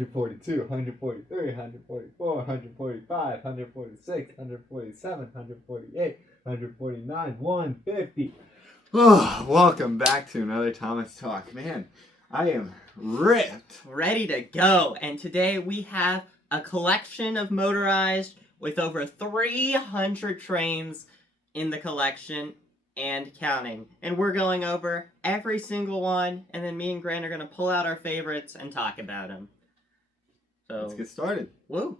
142, 143, 144, 145, 146, 147, 148, 149, 150. Oh, welcome back to another Thomas Talk. Man, I am ripped. Ready to go. And today we have a collection of Motorized with over 300 trains in the collection and counting. And we're going over every single one, and then me and Grant are going to pull out our favorites and talk about them. So let's get started. Woo!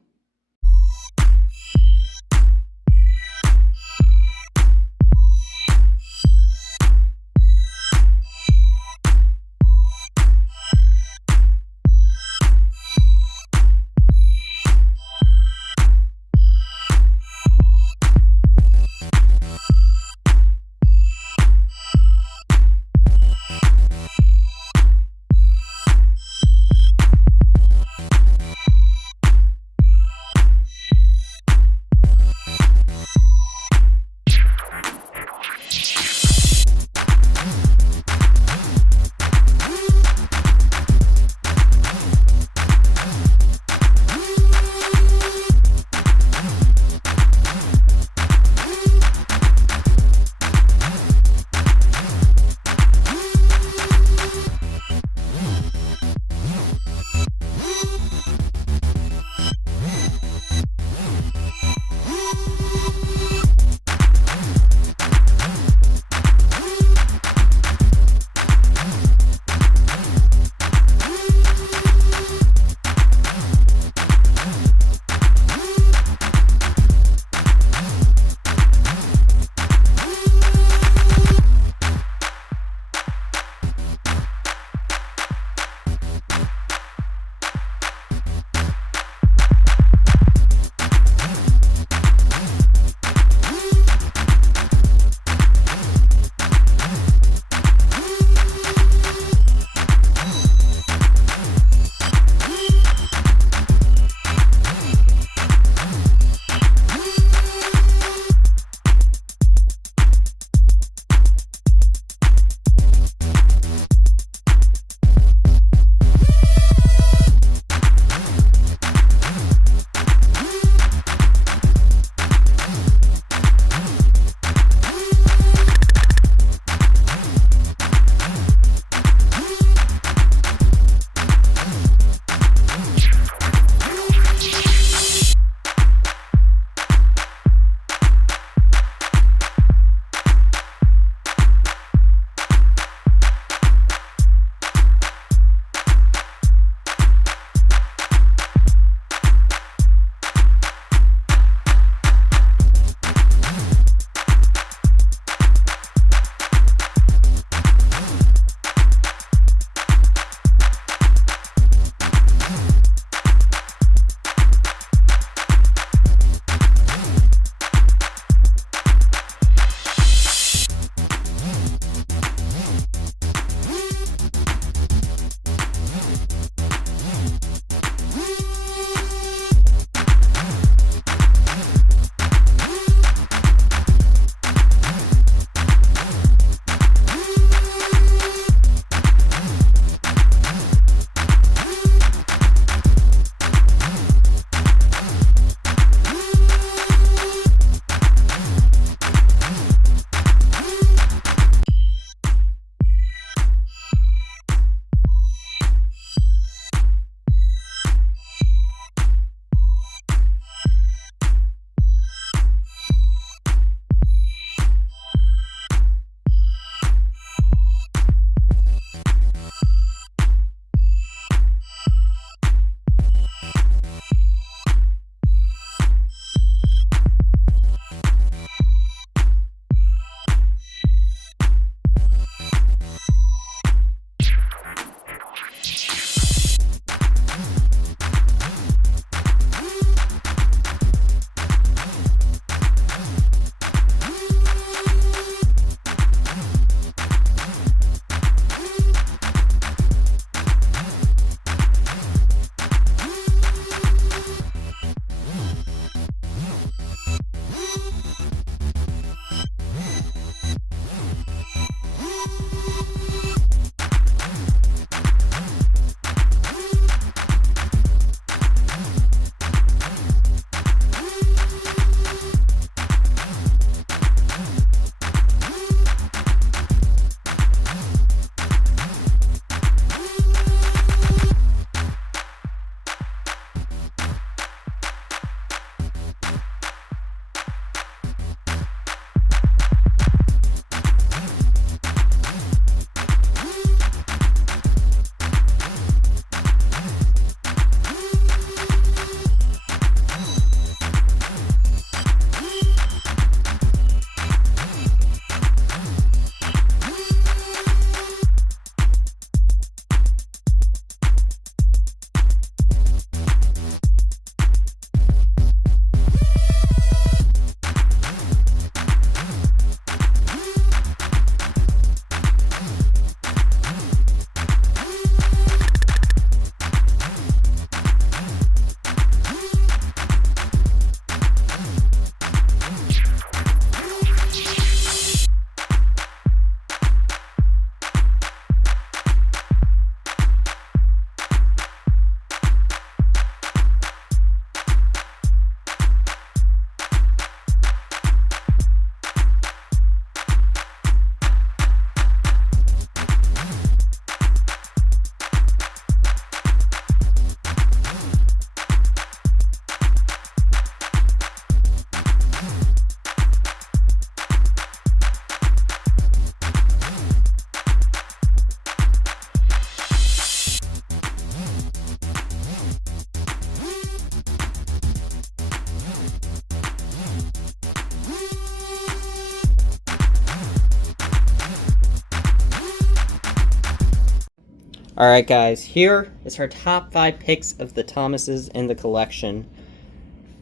Alright guys, here is our top 5 picks of the Thomases in the collection.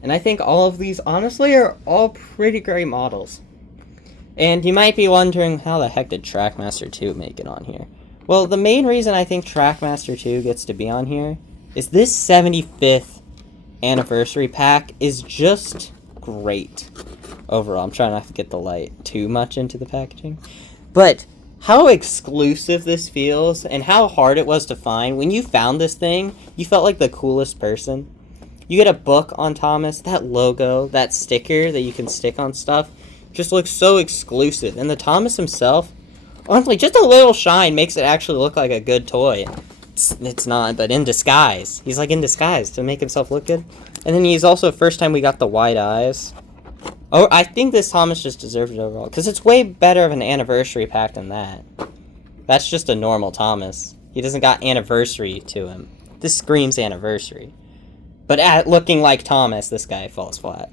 And I think all of these, honestly, are all pretty great models. And you might be wondering, how the heck did Trackmaster 2 make it on here? Well, the main reason I think Trackmaster 2 gets to be on here is this 75th anniversary pack is just great overall. I'm trying not to get the light too much into the packaging. But how exclusive this feels and how hard it was to find. When you found this thing, you felt like the coolest person. You get a book on Thomas, that logo, that sticker that you can stick on stuff, just looks so exclusive. And the Thomas himself, honestly, just a little shine makes it actually look like a good toy. It's not, but in disguise. He's like in disguise to make himself look good. And then he's also, first time we got the white eyes. Oh, I think this Thomas just deserved it overall, because it's way better of an anniversary pack than that. That's just a normal Thomas. He doesn't got anniversary to him. This screams anniversary. But at looking like Thomas, this guy falls flat.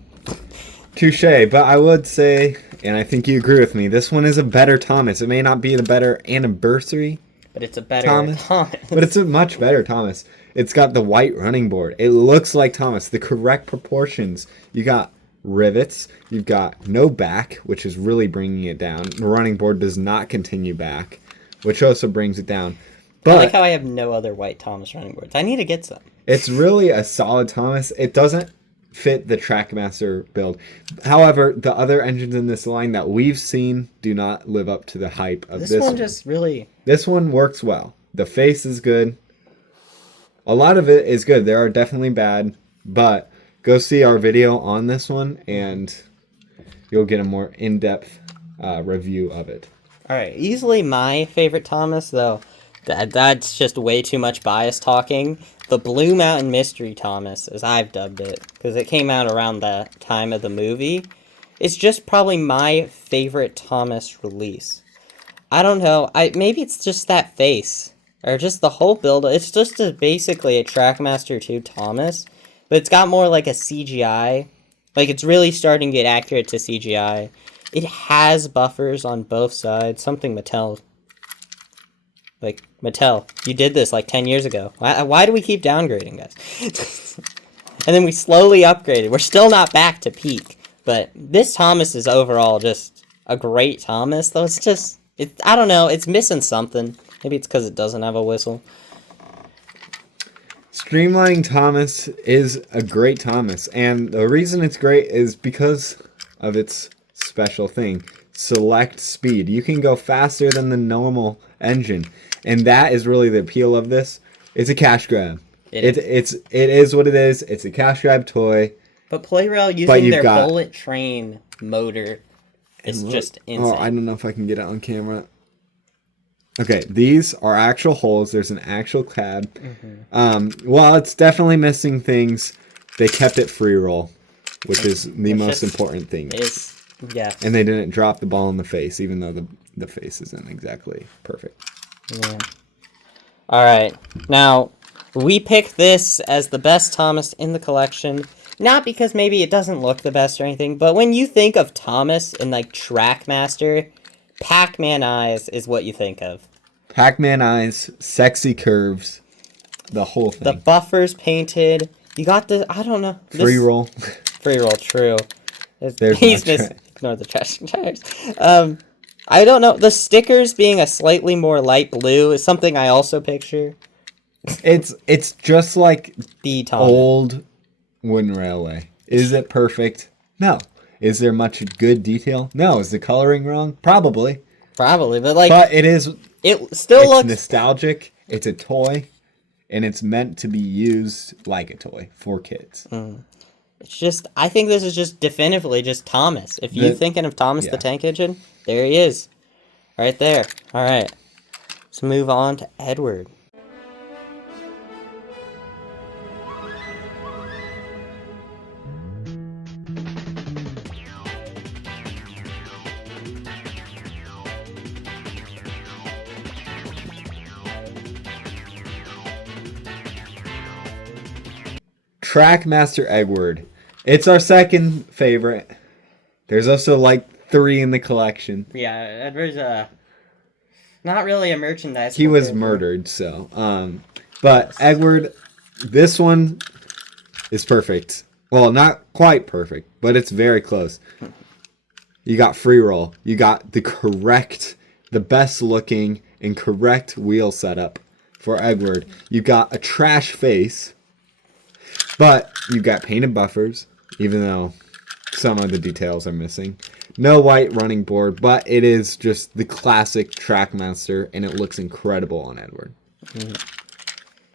Touche, but I would say, and I think you agree with me, this one is a better Thomas. It may not be the better anniversary, but it's a better Thomas. But it's a much better Thomas. It's got the white running board. It looks like Thomas. The correct proportions. You got rivets. You've got no back, which is really bringing it down. The running board does not continue back, which also brings it down. But I like how I have no other white Thomas running boards. I need to get some. It's really a solid Thomas. It doesn't fit the Trackmaster build. However, the other engines in this line that we've seen do not live up to the hype of this one. This one just really... This one works well. The face is good. A lot of it is good. There are definitely bad, but go see our video on this one, and you'll get a more in-depth review of it. All right, easily my favorite Thomas, though. That's just way too much bias talking. The Blue Mountain Mystery Thomas, as I've dubbed it, because it came out around the time of the movie, it's just probably my favorite Thomas release. I don't know. Maybe it's just that face, or just the whole build. It's just basically a Trackmaster 2 Thomas. But it's got more like a CGI. Like, it's really starting to get accurate to CGI. It has buffers on both sides. Something Mattel. Like, Mattel, you did this like 10 years ago. Why do we keep downgrading, guys? And then we slowly upgraded. We're still not back to peak. But this Thomas is overall just a great Thomas. Though it's just... I don't know. It's missing something. Maybe it's because it doesn't have a whistle. Streamlining Thomas is a great Thomas, and the reason it's great is because of its special thing, select speed. You can go faster than the normal engine, and that is really the appeal of this. It's a cash grab. It is what it is. It's a cash grab toy. But Playrail using their bullet train motor is just insane. Oh, I don't know if I can get it on camera. Okay, these are actual holes. There's an actual cab. Mm-hmm. While it's definitely missing things, they kept it free roll, which is the most important thing. Yeah. And they didn't drop the ball in the face, even though the face isn't exactly perfect. Yeah. All right. Now, we picked this as the best Thomas in the collection. Not because maybe it doesn't look the best or anything, but when you think of Thomas in, like, Trackmaster... Pac-Man eyes is what you think of. Pac-Man eyes, sexy curves, the whole thing. The buffers painted. You got the, I don't know. Free roll. Free roll, true. He's missing. Ignore the trash. I don't know. The stickers being a slightly more light blue is something I also picture. It's just like the Thomas. Old wooden railway. Is it perfect? No. Is there much good detail? No. Is the coloring wrong? Probably, but it is. It still looks nostalgic. It's a toy, and it's meant to be used like a toy for kids. It's just. I think this is just definitively just Thomas. If you're thinking of Thomas the Tank Engine, there he is, right there. All right, let's move on to Edward. Trackmaster Edward. It's our second favorite. There's also like 3 in the collection. Yeah, Edward's not really a merchandise. He was murdered, so. But Edward, this one is perfect. Well, not quite perfect, but it's very close. You got free roll. You got the best looking and correct wheel setup for Edward. You got a trash face, but you got painted buffers, even though some of the details are missing. No white running board, but it is just the classic Trackmaster, and it looks incredible on Edward. Mm-hmm.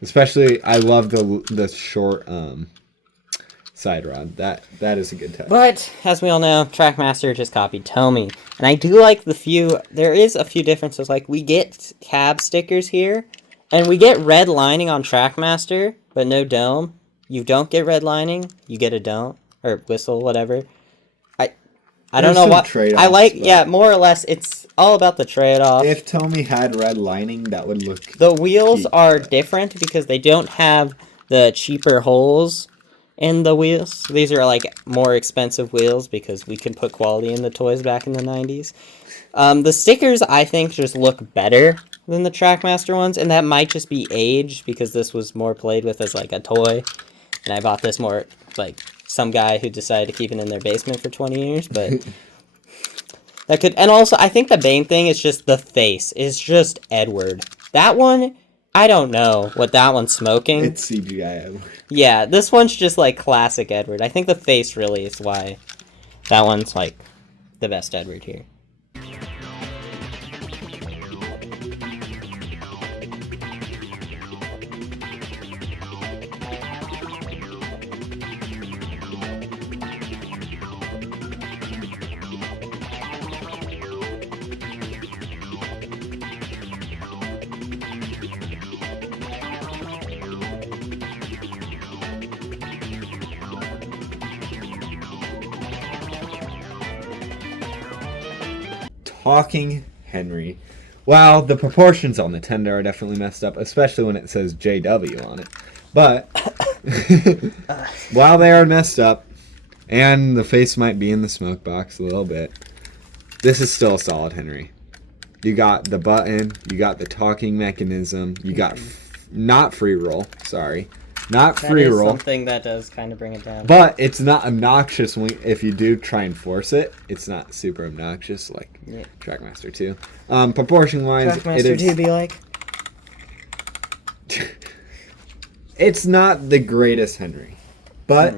Especially, I love the short side rod. That is a good touch. But as we all know, Trackmaster just copied Tomy, and I do like there is a few differences. Like, we get cab stickers here, and we get red lining on Trackmaster, but no dome. You don't get red lining, you get a dome or whistle, whatever. I don't know what I like. Yeah, more or less, it's all about the trade-off. If Tomy had red lining, that would look. The wheels are different because they don't have the cheaper holes in the wheels. These are like more expensive wheels because we can put quality in the toys back in the 90s. The stickers, I think, just look better than the Trackmaster ones, and that might just be age because this was more played with as like a toy, and I bought this more like some guy who decided to keep it in their basement for 20 years, but that could. And also, I think the main thing is just the face. It's just Edward. That one, I don't know what that one's smoking. It's CGI Edward. Yeah, this one's just like classic Edward. I think the face really is why that one's like the best Edward here. Talking Henry. Well, the proportions on the tender are definitely messed up, especially when it says JW on it. But while they are messed up, and the face might be in the smoke box a little bit, this is still a solid Henry. You got the button, you got the talking mechanism, you got not free roll, sorry. Not free roll. That is something that does kind of bring it down. But it's not obnoxious if you do try and force it. It's not super obnoxious like Trackmaster 2. Proportion-wise, Trackmaster 2 be like? It's not the greatest Henry, but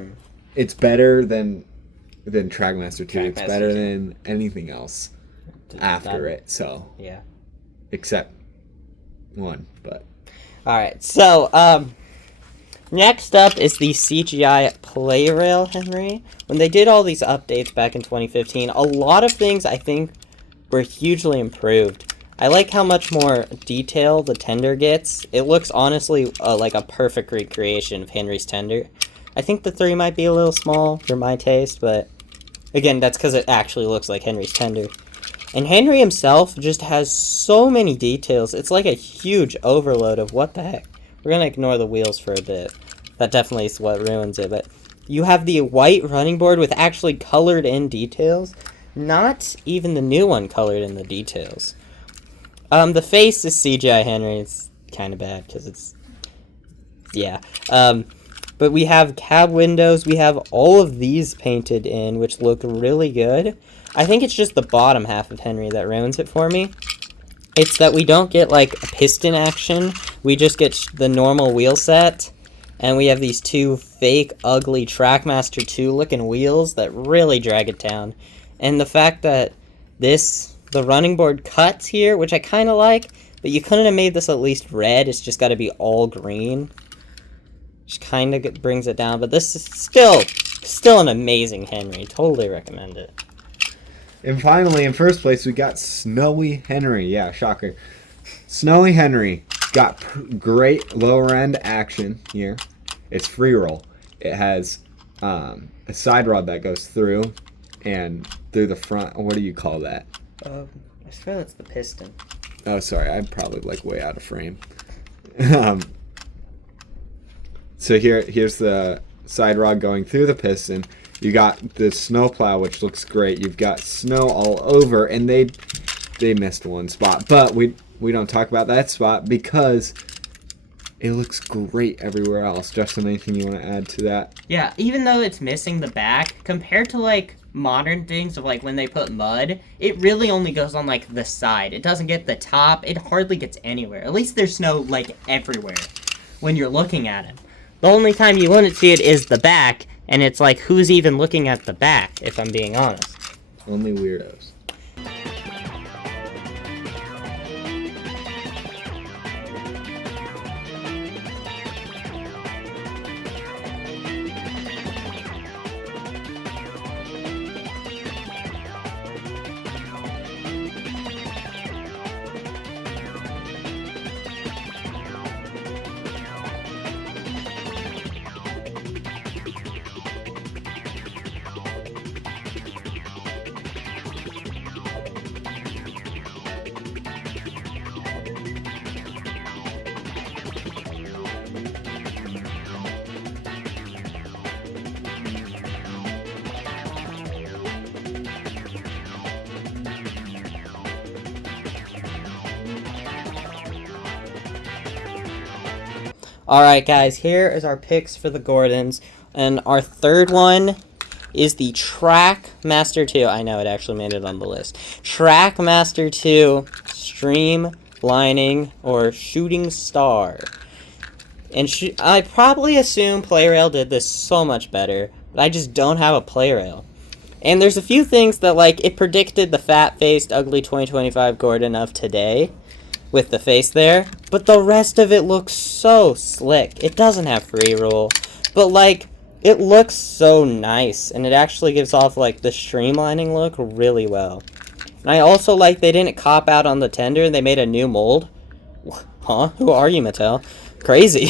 it's better than Trackmaster 2. It's better than anything else after it. So yeah, except one. But all right, so next up is the CGI Play Rail Henry. When they did all these updates back in 2015, a lot of things I think were hugely improved. I like how much more detail the tender gets. It looks honestly like a perfect recreation of Henry's tender. I think the 3 might be a little small for my taste, but again, that's because it actually looks like Henry's tender. And Henry himself just has so many details. It's like a huge overload of what the heck. We're going to ignore the wheels for a bit. That definitely is what ruins it. But you have the white running board with actually colored in details. Not even the new one colored in the details. The face is CGI Henry. It's kind of bad because it's... yeah. But we have cab windows. We have all of these painted in, which look really good. I think it's just the bottom half of Henry that ruins it for me. It's that we don't get, like, a piston action. We just get the normal wheel set. And we have these 2 fake, ugly Trackmaster 2 looking wheels that really drag it down. And the fact that the running board cuts here, which I kind of like, but you couldn't have made this at least red. It's just got to be all green. Which kind of brings it down. But this is still an amazing Henry. Totally recommend it. And finally, in first place, we got Snowy Henry. Yeah, shocker. Snowy Henry got great lower end action here. It's free roll. It has a side rod that goes through and through the front. What do you call that? I swear that's the piston. Oh, sorry. I'm probably like way out of frame. So here's the side rod going through the piston. You got the snowplow, which looks great. You've got snow all over, and they missed one spot. But we don't talk about that spot because it looks great everywhere else. Justin, anything you want to add to that? Yeah, even though it's missing the back, compared to, like, modern things of, like, when they put mud, it really only goes on, like, the side. It doesn't get the top. It hardly gets anywhere. At least there's snow, like, everywhere when you're looking at it. The only time you wouldn't see it is the back, and it's like, who's even looking at the back, if I'm being honest? Only weirdos. Alright guys, here is our picks for the Gordons, and our third one is the Trackmaster 2. I know, it actually made it on the list. Trackmaster 2 Streamlining or Shooting Star. And I probably assume Playrail did this so much better, but I just don't have a Playrail. And there's a few things that, like, it predicted the fat-faced, ugly 2025 Gordon of today with the face there, but the rest of it looks so slick. It doesn't have free roll, but, like, it looks so nice, and it actually gives off, like, the streamlining look really well. And I also like they didn't cop out on the tender, they made a new mold. Huh? Who are you, Mattel? Crazy.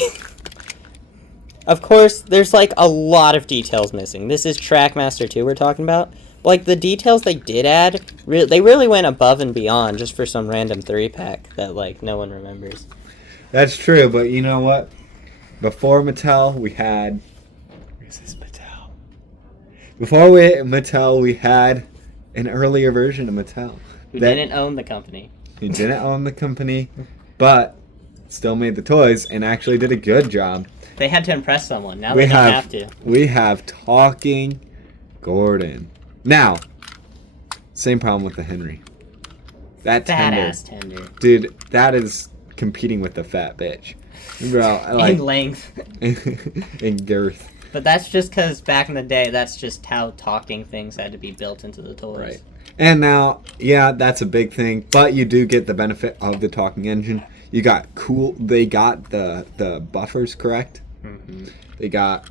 Of course, there's, like, a lot of details missing. This is Trackmaster 2 we're talking about. Like, the details they did add, they really went above and beyond just for some random 3-pack that, like, no one remembers. That's true, but you know what? Before Mattel, we had... Where's this Mattel? Before Mattel, we had an earlier version of Mattel. Who didn't own the company. Who didn't own the company, but still made the toys and actually did a good job. They had to impress someone. Now they don't have to. We have Talking Gordon. Now, same problem with the Henry. That tender. Fat-ass tender. Dude, that is competing with the fat bitch. Bro, like, in length. in girth. But that's just because back in the day, that's just how talking things had to be built into the toys. Right. And now, yeah, that's a big thing, but you do get the benefit of the talking engine. You got they got the buffers correct. Mm-hmm. They got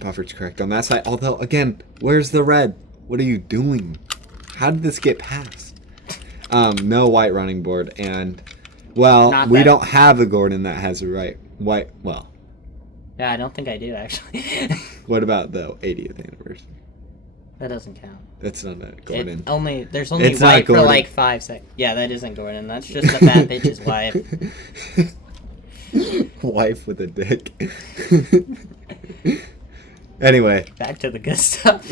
buffers correct on that side. Although, again, where's the red? What are you doing? How did this get passed? No white running board, and, well, we don't have a Gordon that has a white, well. Yeah, I don't think I do, actually. What about the 80th anniversary? That doesn't count. That's not a Gordon. There's only It's white not for like 5 seconds. Yeah, that isn't Gordon. That's just the fat bitch's wife. Wife with a dick. Anyway. Back to the good stuff.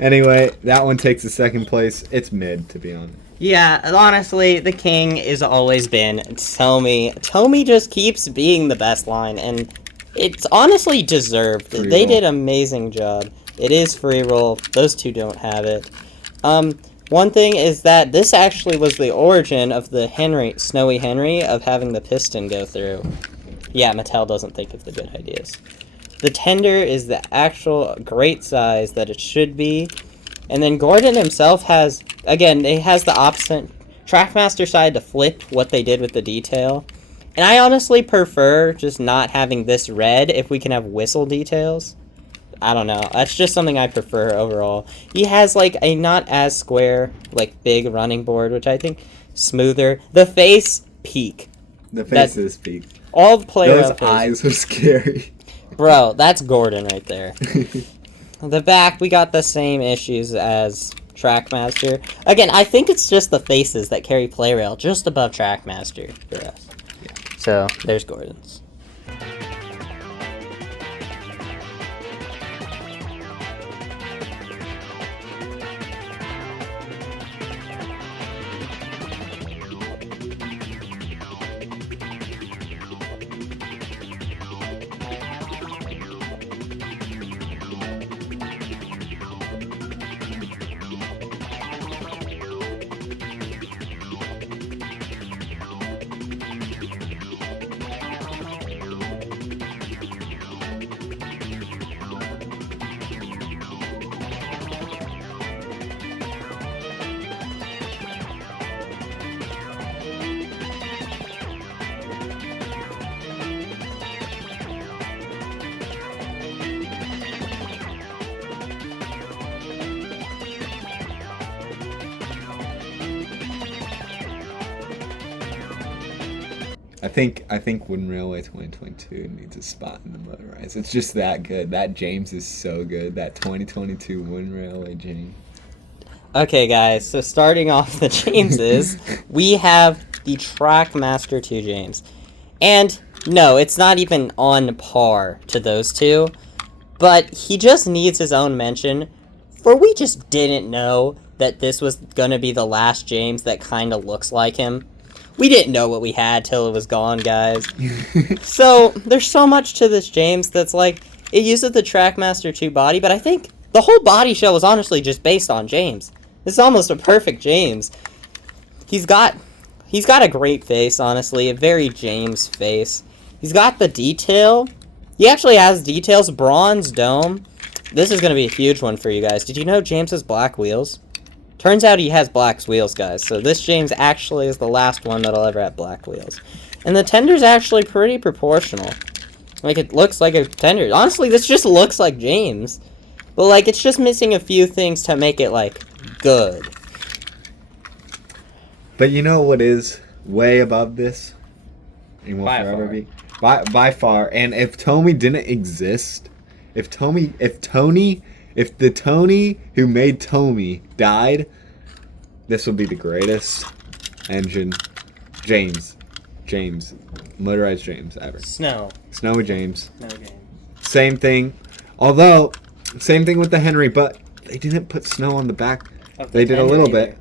Anyway, that one takes the second place. It's mid, to be honest. Yeah, honestly, the king has always been Tomy. Tomy just keeps being the best line, and it's honestly deserved. They did an amazing job. It is free roll. Those two don't have it. One thing is that this actually was the origin of the Snowy Henry, of having the piston go through. Yeah, Mattel doesn't think of the good ideas. The tender is the actual great size that it should be. And then Gordon himself has, again, it has the opposite Trackmaster side to flip what they did with the detail. And I honestly prefer just not having this red if we can have whistle details. I don't know. That's just something I prefer overall. He has, like, a not as square, like, big running board, which I think smoother. The face, peak. The face is peak. All the players' Those eyes are scary. Bro, that's Gordon right there. The back, we got the same issues as Trackmaster. Again, I think it's just the faces that carry Playrail just above Trackmaster for us. Yeah. So, there's Gordon's. think Wooden Railway 2022 needs a spot in the Motorized. It's just that good. That James is so good. That 2022 Wooden Railway James. Okay, guys, so starting off the Jameses, we have the Trackmaster 2 James. And no, it's not even on par to those two, but he just needs his own mention, for we just didn't know that this was gonna be the last James that kind of looks like him. We didn't know what we had till it was gone, guys. So, there's so much to this James that's like, it uses the Trackmaster 2 body, but I think the whole body shell was honestly just based on James. It's almost a perfect James. He's got a great face, honestly, a very James face. He's got the detail. He actually has details. Bronze dome. This is going to be a huge one for you guys. Did you know James has black wheels? Turns out he has black wheels, guys. So this James actually is the last one that'll ever have black wheels. And the tender's actually pretty proportional. Like, it looks like a tender. Honestly, this just looks like James. But, like, it's just missing a few things to make it, like, good. But you know what is way above this? And will By forever far. be? By far. And if Tomy didn't exist, if the Tony who made Tomy died, this would be the greatest engine James. Motorized James ever. Snowy James. No James. Same thing. Although, same thing with the Henry, but they didn't put snow on the back. They did a little bit.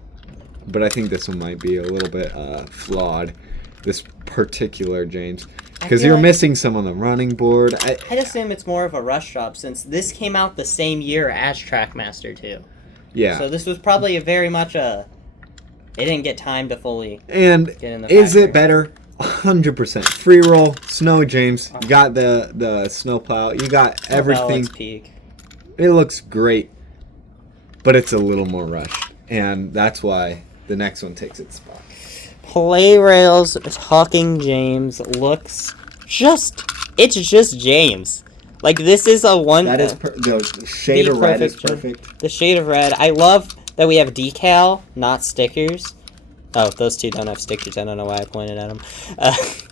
But I think this one might be a little bit flawed. This particular James. Because you're missing some on the running board. I'd assume it's more of a rush job since this came out the same year as Trackmaster 2. Yeah. So this was probably very much a... They didn't get time to fully and get in the is factory. it better? 100%. Free roll, Snow James. You got the snowplow. You got everything. Peak. It looks great. But it's a little more rushed. And that's why the next one takes its spot. Playrail's Talking James looks just... It's just James. Like, this is a one... That is the shade of red is perfect. The shade of red. I love that we have decal, not stickers. Oh, those two don't have stickers. I don't know why I pointed at them.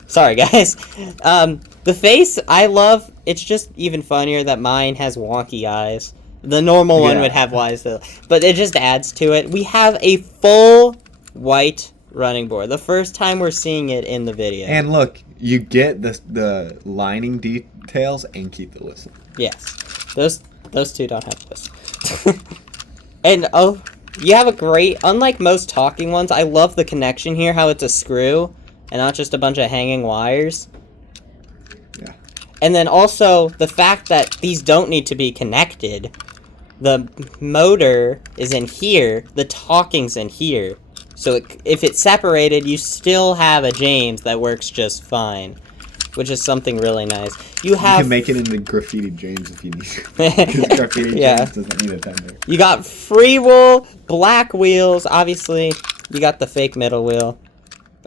Sorry, guys. The face, I love. It's just even funnier that mine has wonky eyes. The normal one would have eyes, though. But it just adds to it. We have a full white running board. The first time we're seeing it in the video. And look, you get the lining details and keep the listen. Yes. Those two don't have this. And, oh, you have a great... Unlike most talking ones, I love the connection here, how it's a screw and not just a bunch of hanging wires. Yeah. And then also, the fact that these don't need to be connected. The motor is in here, the talking's in here. So if it's separated, you still have a James that works just fine. Which is something really nice. You can make it into Graffiti James if you need to. Because Graffiti James doesn't need a tender. You got free wool, black wheels, obviously. You got the fake middle wheel.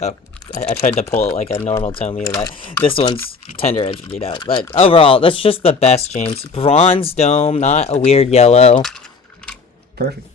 Oh, I tried to pull it like a normal Tomy, but this one's tender edged, you know. But overall, that's just the best James. Bronze dome, not a weird yellow. Perfect.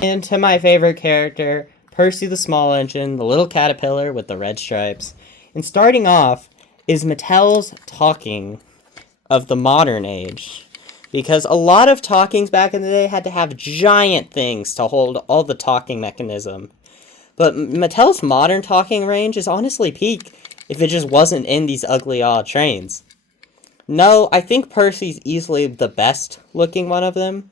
And to my favorite character, Percy the small engine, the little caterpillar with the red stripes. And starting off is Mattel's talking of the modern age. Because a lot of talkings back in the day had to have giant things to hold all the talking mechanism. But Mattel's modern talking range is honestly peak if it just wasn't in these ugly odd trains. No, I think Percy's easily the best looking one of them.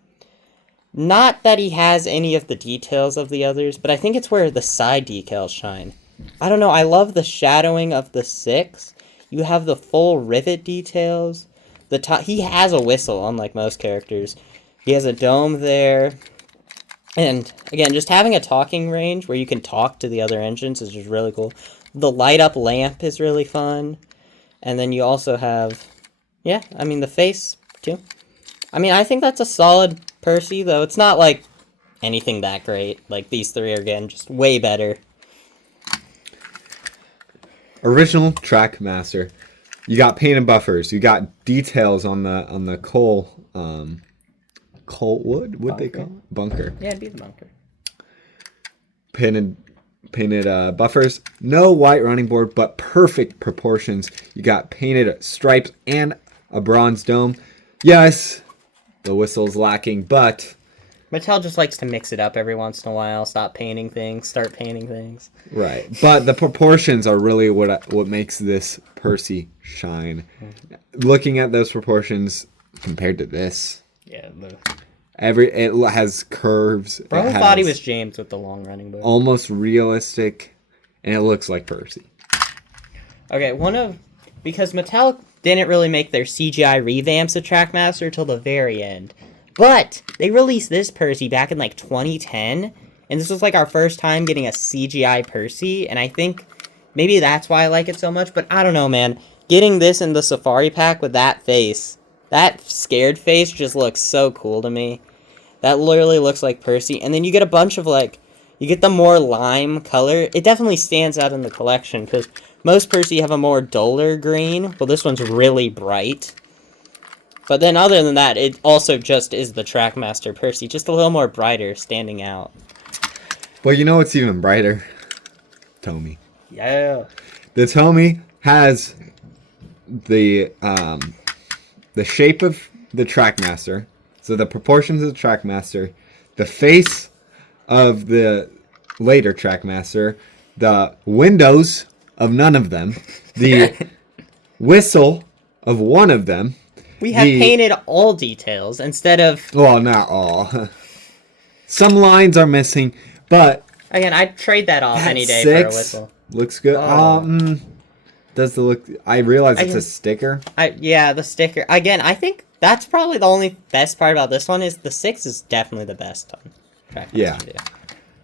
Not that he has any of the details of the others, but I think it's where the side decals shine. I don't know, I love the shadowing of the 6. You have the full rivet details. He has a whistle, unlike most characters. He has a dome there. And, again, just having a talking range where you can talk to the other engines is just really cool. The light-up lamp is really fun. And then you also have, the face, too. I think that's a solid Percy, though. It's not, anything that great. These 3 are, again, just way better. Original Trackmaster. You got painted buffers. You got details on the coal wood. What they call it? Bunker. Yeah, it'd be the bunker. Painted buffers. No white running board, but perfect proportions. You got painted stripes and a bronze dome. Yes, the whistle's lacking, but Mattel just likes to mix it up every once in a while. Start painting things. Right, but the proportions are really what makes this Percy shine. Looking at those proportions compared to this, it has curves. Bro thought he was James with the long running board. Almost realistic, and it looks like Percy. Okay, because Mattel didn't really make their CGI revamps of Trackmaster till the very end. But they released this Percy back in 2010, and this was our first time getting a CGI Percy, and I think maybe that's why I like it so much, but I don't know, man. Getting this in the Safari Pack with that face, that scared face just looks so cool to me. That literally looks like Percy, and then you get a bunch of you get the more lime color. It definitely stands out in the collection, because most Percy have a more duller green. Well, this one's really bright. But then other than that, it also just is the Trackmaster Percy. Just a little more brighter, standing out. Well, you know what's even brighter? Tomy. Yeah. The Tomy has the shape of the Trackmaster. So the proportions of the Trackmaster. The face of the later Trackmaster. The windows of none of them. The whistle of one of them. We have painted all details instead of... Well, not all. Some lines are missing, but... Again, I'd trade that off any day for a whistle. Looks good. Does the look... I realize it's a sticker. The sticker. Again, I think that's probably the only best part about this one is the 6 is definitely the best one. Yeah.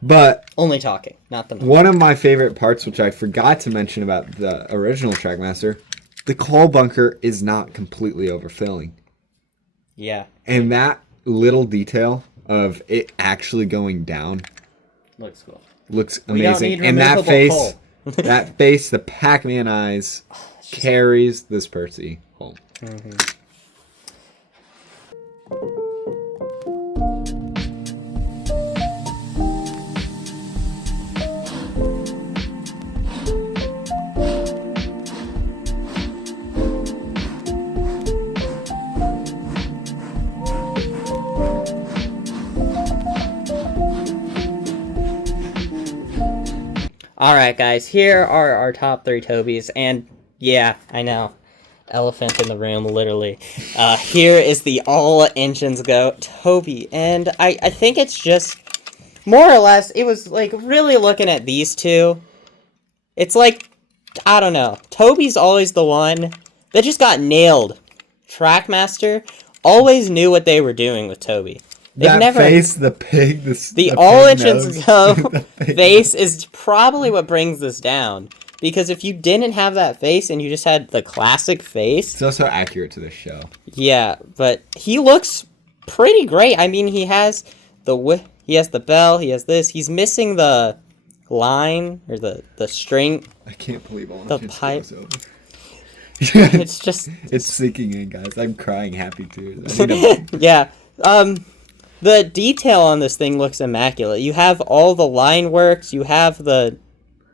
But... Only talking, not the... One of my favorite parts, which I forgot to mention about the original Trackmaster... The coal bunker is not completely overfilling. Yeah. And that little detail of it actually going down looks cool. Looks amazing. And that face, the Pac-Man eyes carries this Percy home. Mm-hmm. Alright guys, here are our top 3 Tobys, and yeah, I know, elephant in the room, literally. Here is the all engines go Toby, and I think it's just, more or less, it was really looking at these two, it's I don't know, Toby's always the one that just got nailed. Trackmaster always knew what they were doing with Toby. Face, the pig, the all engines go face is probably what brings this down. Because if you didn't have that face and you just had the classic face... It's also accurate to the show. Yeah, but he looks pretty great. I mean, he has the bell, he has this. He's missing the line, or the string. I can't believe all the pipe. Over. It's just... It's sinking in, guys. I'm crying happy tears. Yeah. the detail on this thing looks immaculate. You have all the line works. You have the,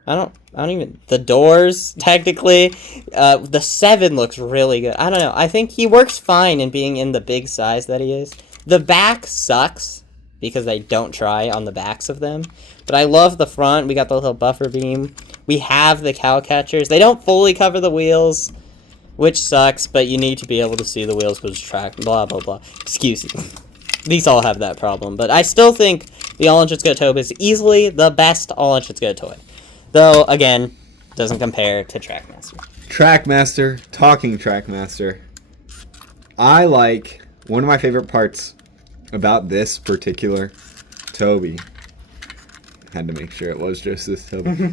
the doors, technically. The 7 looks really good. I don't know. I think he works fine in being in the big size that he is. The back sucks because they don't try on the backs of them. But I love the front. We got the little buffer beam. We have the cow catchers. They don't fully cover the wheels, which sucks, but you need to be able to see the wheels because track, blah, blah, blah. Excuse me. These all have that problem. But I still think the All-In-Shits Go Toby is easily the best All-In-Shits Go toy. Though, again, doesn't compare to Trackmaster. Trackmaster, talking Trackmaster. I like, one of my favorite parts about this particular Toby, had to make sure it was just this Toby,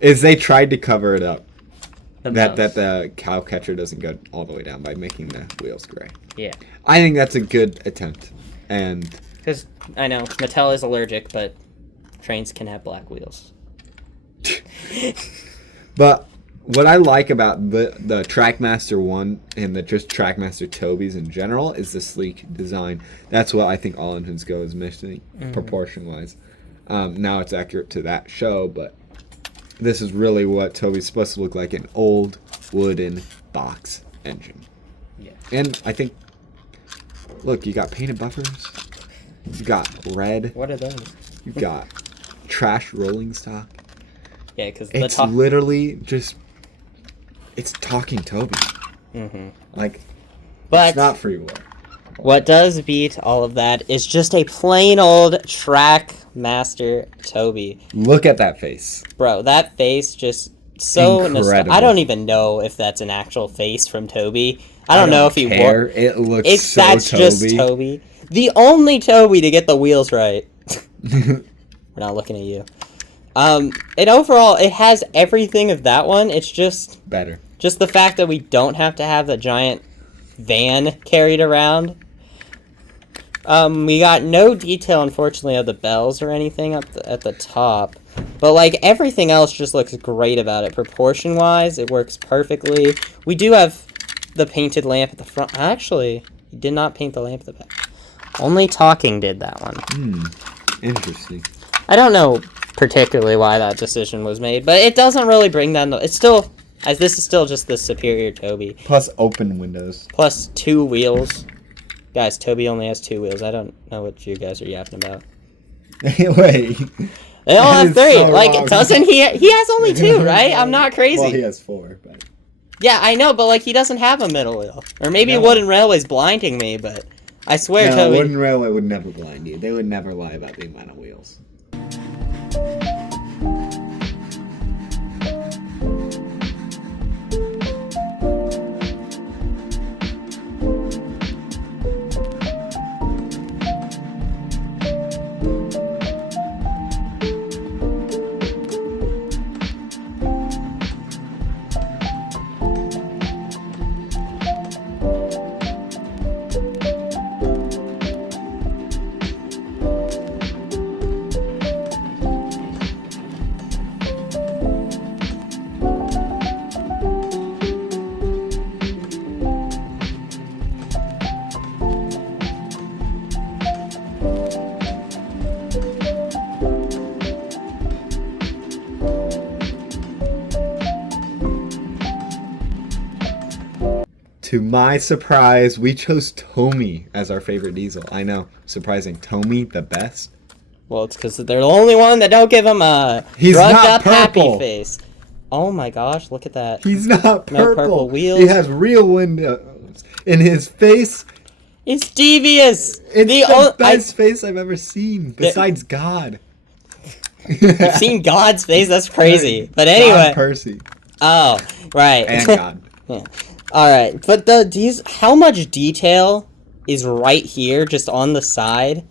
is they tried to cover it up. That the cow catcher doesn't go all the way down by making the wheels gray. Yeah. I think that's a good attempt. And because I know Mattel is allergic, but trains can have black wheels. But what I like about the Trackmaster 1 and the just Trackmaster Tobys in general is the sleek design. That's what I think All-In-Shits Go is missing, proportion-wise. Now it's accurate to that show, but this is really what Toby's supposed to look like, an old wooden box engine. Yeah. And I think, look, you got painted buffers. You got red. What are those? You got trash rolling stock. Yeah, because it's literally just, it's talking Toby. Like, but it's not freeware. What does beat all of that is just a plain old Trackmaster Toby. Look at that face. Bro, that face just so incredible. I don't even know if that's an actual face from Toby. I don't know if he wore it. Looks so that's Toby. Just Toby. The only Toby to get the wheels right. We're not looking at you. And overall, it has everything of that one. It's just better. Just the fact that we don't have to have the giant van carried around. We got no detail, unfortunately, of the bells or anything up at the top. But, like, everything else just looks great about it. Proportion-wise, it works perfectly. We do have the painted lamp at the front. Actually, he did not paint the lamp at the back. Only Talking did that one. Interesting. I don't know particularly why that decision was made, but it doesn't really bring down the... It's still... As this is still just the superior Toby. Plus open windows. Plus 2 wheels. Guys, Toby only has 2 wheels. I don't know what you guys are yapping about. Wait. They all have 3. So like, wrong. doesn't he? He has only 2, right? I'm not crazy. Well, he has 4. But... Yeah, I know, but, like, he doesn't have a middle wheel. Or maybe Wooden Railway's blinding me, but I swear Toby... Wooden Railway would never blind you. They would never lie about the amount of wheels. To my surprise, we chose Tomy as our favorite diesel. I know, surprising. Tomy, the best. Well, it's because they're the only one that don't give him a drugged-up happy face. Oh my gosh, look at that. He's not purple. No purple wheels. He has real windows. In his face... It's devious. It's the best face I've ever seen, besides God. You've seen God's face? That's crazy. But anyway. God, Percy. Oh, right. And God. Yeah. Alright, but how much detail is right here, just on the side?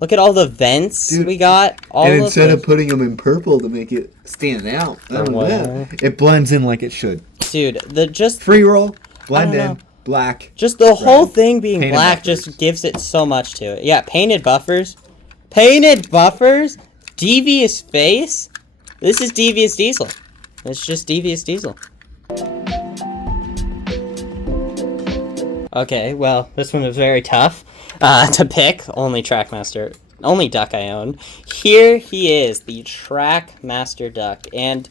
Look at all the vents we got. And instead of putting them in purple to make it stand out, it blends in like it should. Dude, free roll, blend in, black. Just the whole thing being black just gives it so much to it. Yeah, painted buffers. Painted buffers? Devious face? This is Devious Diesel. It's just Devious Diesel. Okay, well, this one was very tough. to pick. Only Trackmaster, only duck I own. Here he is, the Trackmaster duck. And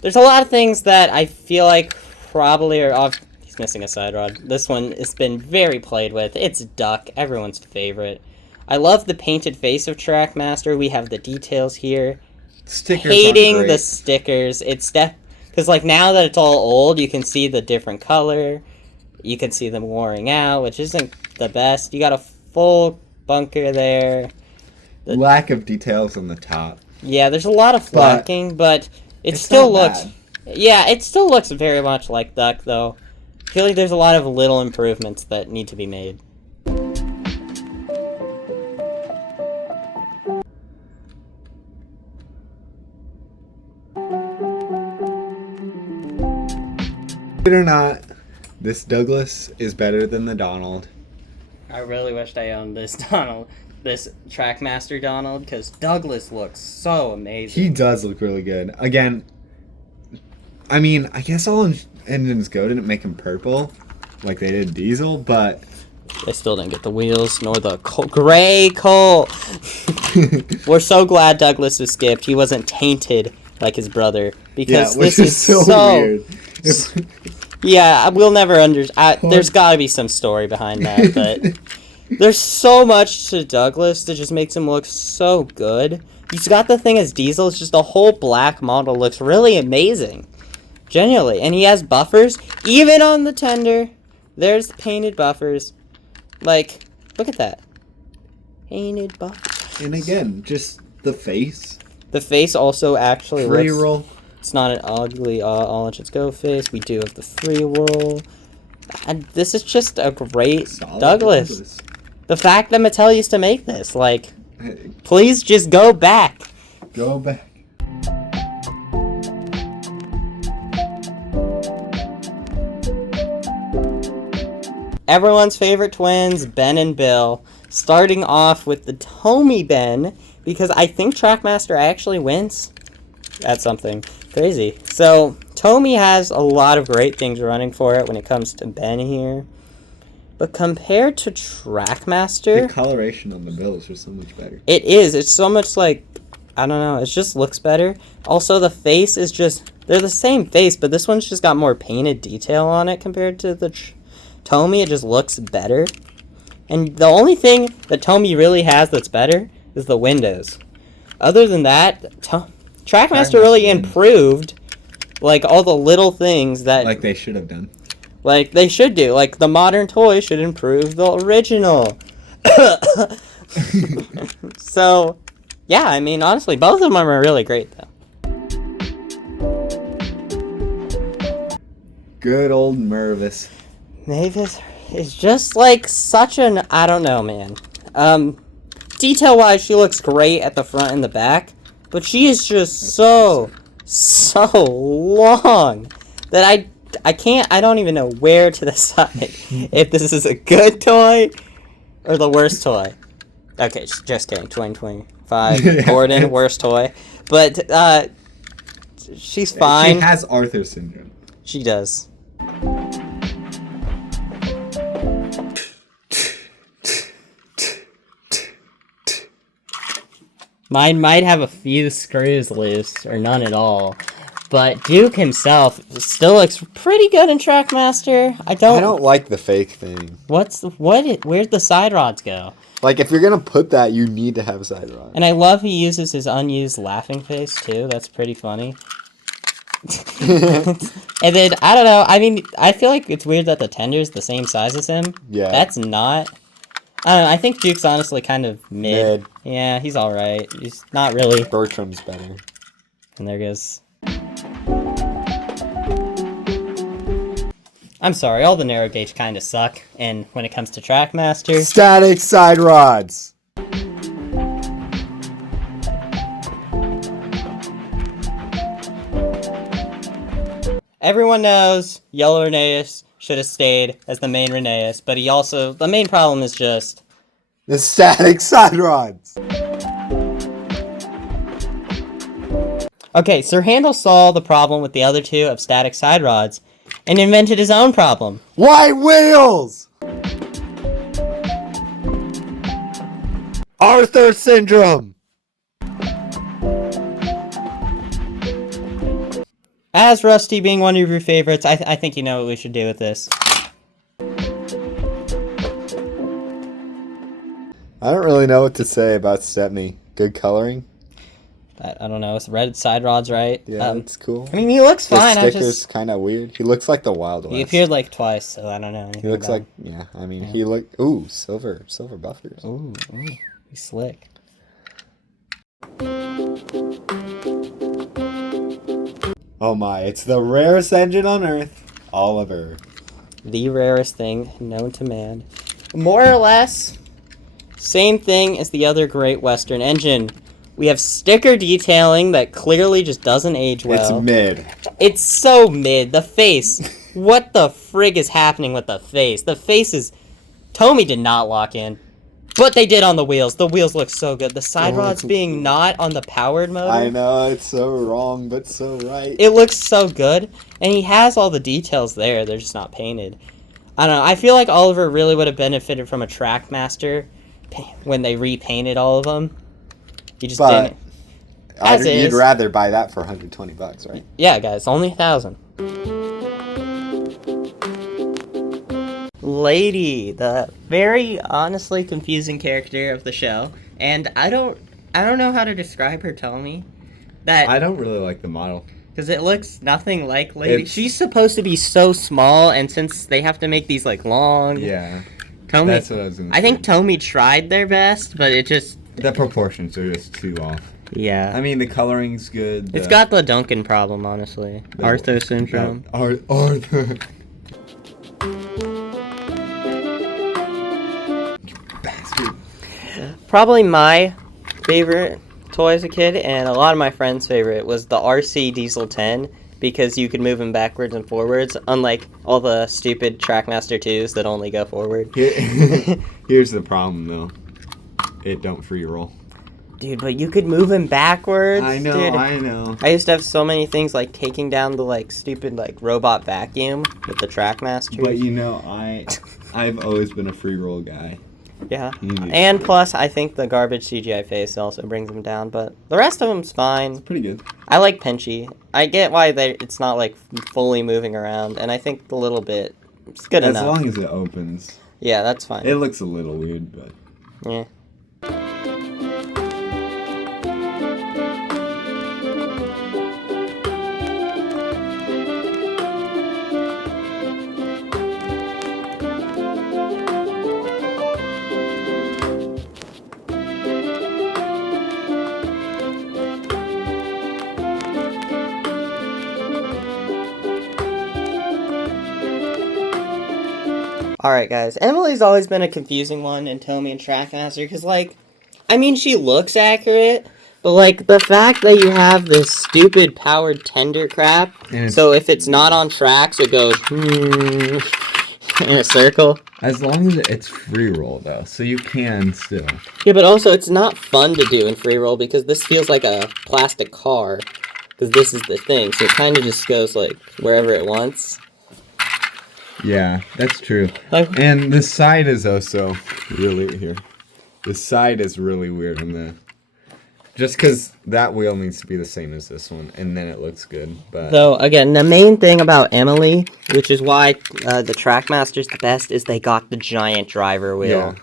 there's a lot of things that I feel like probably are off. He's missing a side rod. This one has been very played with. It's duck, everyone's favorite. I love the painted face of Trackmaster. We have the details here. Stickers Hating the stickers. It's because like now that it's all old, you can see the different color. You can see them wearing out, which isn't the best. You got a full bunker there. Lack of details on the top. Yeah, there's a lot of flacking, but it still looks. Bad. Yeah, it still looks very much like duck, though. I feel like there's a lot of little improvements that need to be made. Believe it or not, this Douglas is better than the Donald. I really wished I owned this Donald, this Trackmaster Donald, because Douglas looks so amazing. He does look really good. Again, I mean, I guess all engines go didn't make him purple, like they did Diesel, but they still didn't get the wheels, nor the gray coal. We're so glad Douglas was skipped. He wasn't tainted like his brother, because this is so weird. Yeah, we'll never there's got to be some story behind that, but there's so much to Douglas that just makes him look so good. He's got the thing as Diesel, it's just the whole black model looks really amazing. Genuinely. And he has buffers, even on the tender. There's the painted buffers. Like, look at that. Painted buffers. And again, just the face. The face also actually free looks... roll. It's not an ugly all-in-go face. We do have the free roll. And this is just a great Douglas. The fact that Mattel used to make this, like, please just go back. Go back. Everyone's favorite twins, Ben and Bill. Starting off with the Tomy Ben, because I think Trackmaster actually wins at something crazy. So, Tomy has a lot of great things running for it when it comes to Ben here. But compared to Trackmaster... the coloration on the bills are so much better. It is. It's so much like... I don't know. It just looks better. Also, the face is just... they're the same face, but this one's just got more painted detail on it compared to the Tomy. It just looks better. And the only thing that Tomy really has that's better is the windows. Other than that, Trackmaster really improved, like, all the little things that... like they should have done. Like, they should do. Like, the modern toy should improve the original. So, yeah, I mean, honestly, both of them are really great, though. Good old Mavis. Mavis is just, like, such an... I don't know, man. Detail-wise, she looks great at the front and the back. But she is just so long that I don't even know where to decide if this is a good toy or the worst toy. Okay, just kidding. 2025 Gordon, worst toy. But she's fine. She has Arthur syndrome. She does. Mine might have a few screws loose, or none at all. But Duke himself still looks pretty good in Trackmaster. I don't like the fake thing. Where'd the side rods go? Like, if you're gonna put that, you need to have side rods. And I love he uses his unused laughing face, too. That's pretty funny. And then, I don't know, I mean, I feel like it's weird that the tender's the same size as him. Yeah. That's not... I don't know, I think Duke's honestly kind of mid. Yeah, he's alright. He's not really... Bertram's better. And there goes... I'm sorry, all the narrow gauge kind of suck, and when it comes to Trackmaster... static side rods! Everyone knows Yellow Rheneas should have stayed as the main Rheneas, but he also... the main problem is just... the static side rods! Okay, Sir Handel saw the problem with the other two of static side rods, and invented his own problem. White wheels! Arthur syndrome. As Rusty being one of your favorites, I think you know what we should do with this. I don't really know what to say about Stepney. Good coloring. I don't know. It's red side rods, right? Yeah, it's cool. I mean, he looks fine. The sticker's kind of weird. He looks like the Wild West. He appeared like twice, so I don't know anything. He looks like, he looked. Ooh, silver buffers. Ooh, he's slick. Oh my! It's the rarest engine on Earth. Oliver. The rarest thing known to man. More or less, same thing as the other Great Western engine. We have sticker detailing that clearly just doesn't age well. It's mid. It's so mid. The face. What the frig is happening with the face? The face is... Tomy did not lock in. But they did on the wheels. The wheels look so good. The side rods being not on the powered motor. I know, it's so wrong, but so right. It looks so good. And he has all the details there. They're just not painted. I don't know. I feel like Oliver really would have benefited from a Trackmaster when they repainted all of them. You just didn't. You'd rather buy that for $120, right? Yeah, guys, only 1,000. Lady, the very honestly confusing character of the show, and I don't know how to describe her. Tell me that I don't really like the model because it looks nothing like Lady. She's supposed to be so small, and since they have to make these like long, Tomy. That's what I was gonna say. I think Tomy tried their best, but it just the proportions are just too off. Yeah. I mean, the coloring's good. It's got the Duncan problem, honestly. Arthur syndrome. Arthur. Bastard. Probably my favorite toy as a kid, and a lot of my friends' favorite, was the RC Diesel 10, because you could move him backwards and forwards, unlike all the stupid Trackmaster 2s that only go forward. Here's the problem, though. It don't free roll. Dude, but you could move him backwards. I know, dude. I know. I used to have so many things like taking down the like stupid like robot vacuum with the Trackmaster. But you know, I've always been a free roll guy. Yeah. And plus, I think the garbage CGI face also brings him down, but the rest of them's fine. It's pretty good. I like Kenji. I get why it's not like fully moving around, and I think the little bit it's good enough. As long as it opens. Yeah, that's fine. It looks a little weird, but yeah. Alright, guys. Emily's always been a confusing one in Tomy and Trackmaster, because, like, I mean, she looks accurate, but, like, the fact that you have this stupid powered tender crap, so if it's not on tracks, it goes, in a circle. as long as it's free roll, though, so you can still. Yeah, but also, it's not fun to do in free roll, because this feels like a plastic car, because this is the thing, so it kind of just goes, like, wherever it wants. Yeah, that's true. Like, And the side is also really here. The side is really weird in the. Just because that wheel needs to be the same as this one, and then it looks good. But though, again, the main thing about Emily, which is why the Trackmaster's the best, is they got the giant driver wheel. Yeah.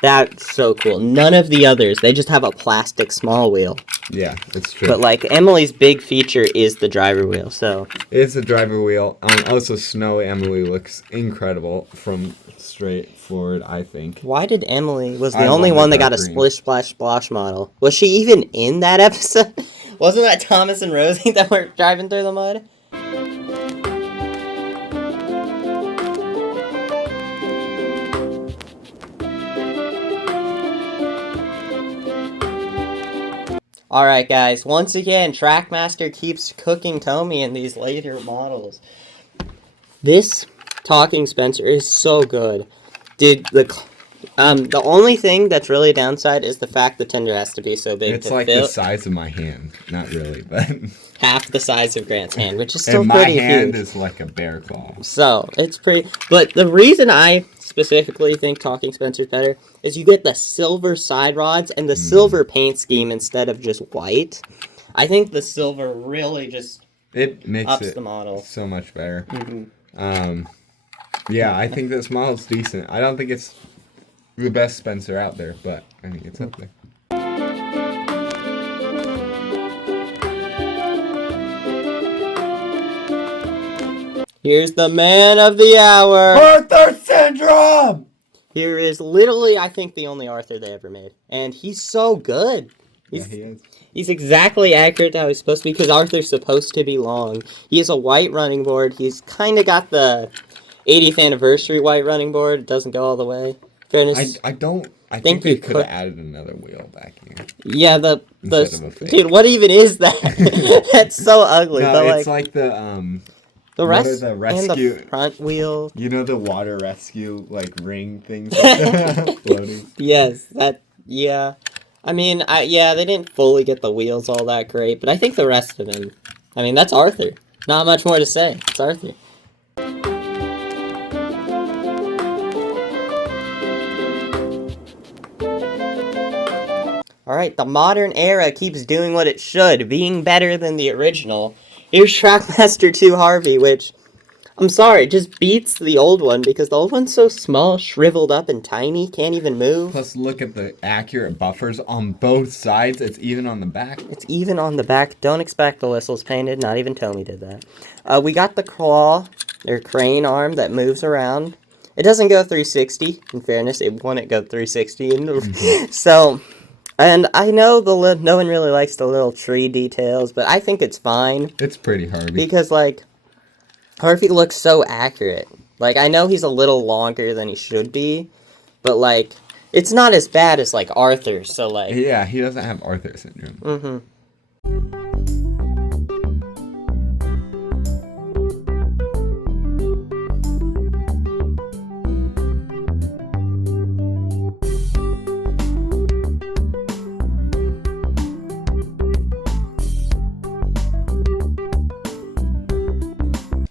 That's so cool. None of the others, they just have a plastic small wheel. Yeah, it's true. But, like, Emily's big feature is the driver wheel, so. It's a driver wheel. Also, Snowy Emily looks incredible from straight forward, I think. Why did Emily was the I only love one that that got a green. splish splash splosh model? Was she even in that episode? Wasn't that Thomas and Rosie that were driving through the mud? Alright, guys, once again, Trackmaster keeps cooking Tomy in these later models. This Talking Spencer is so good. Dude, the only thing that's really a downside is the fact the tender has to be so big It's to like fit the size of my hand. Not really, but. half the size of Grant's hand, which is still And my pretty hand huge. is like a bear claw. So, it's pretty... But the reason I specifically think Talking Spencer's better is you get the silver side rods and the silver paint scheme instead of just white. I think the silver really just It makes ups it the model so much better. Yeah, I think this model's decent. I don't think it's the best Spencer out there, but I think it's up there. Here's the man of the hour. Arthur Syndrome! Here is literally, I think, the only Arthur they ever made. And he's so good. Yeah, he is. He's exactly accurate to how he's supposed to be because Arthur's supposed to be long. He has a white running board. He's kind of got the 80th anniversary white running board. It doesn't go all the way. Fairness. I think they could have added another wheel back here. Yeah, Instead of a dude, what even is that? That's so ugly. No, but it's like the rest the rescue, and the front wheel. You know the water rescue like ring things floating. Yes, yeah. I mean, they didn't fully get the wheels all that great, but I think the rest of him. I mean, that's Arthur. Not much more to say. It's Arthur. Alright, the modern era keeps doing what it should, being better than the original. Here's Trackmaster 2 Harvey, which, I'm sorry, just beats the old one, because the old one's so small, shriveled up, and tiny, can't even move. Plus, look at the accurate buffers on both sides. It's even on the back. It's even on the back. Don't expect the whistles painted. Not even Toby did that. We got the claw, or crane arm that moves around. It doesn't go 360. In fairness, it wouldn't go 360. So, and I know no one really likes the little tree details, but I think it's fine. It's pretty Harvey. Because, like, Harvey looks so accurate. Like, I know he's a little longer than he should be, but, like, it's not as bad as, like, Arthur, so, like... Yeah, he doesn't have Arthur syndrome. Mm-hmm.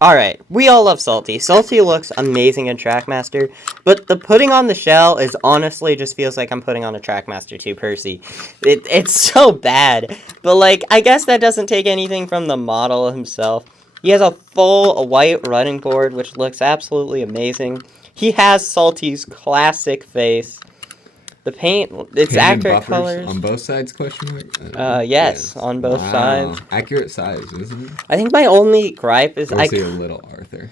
Alright, we all love Salty. Salty looks amazing in Trackmaster, but the putting on the shell is honestly just feels like I'm putting on a Trackmaster 2 Percy. It's so bad, but like, I guess that doesn't take anything from the model himself. He has a full white running board, which looks absolutely amazing. He has Salty's classic face. The paint, it's accurate colors. On both sides, question mark? Yes, on both sides. Accurate size, isn't it? I think my only gripe is... Or is he a little Arthur?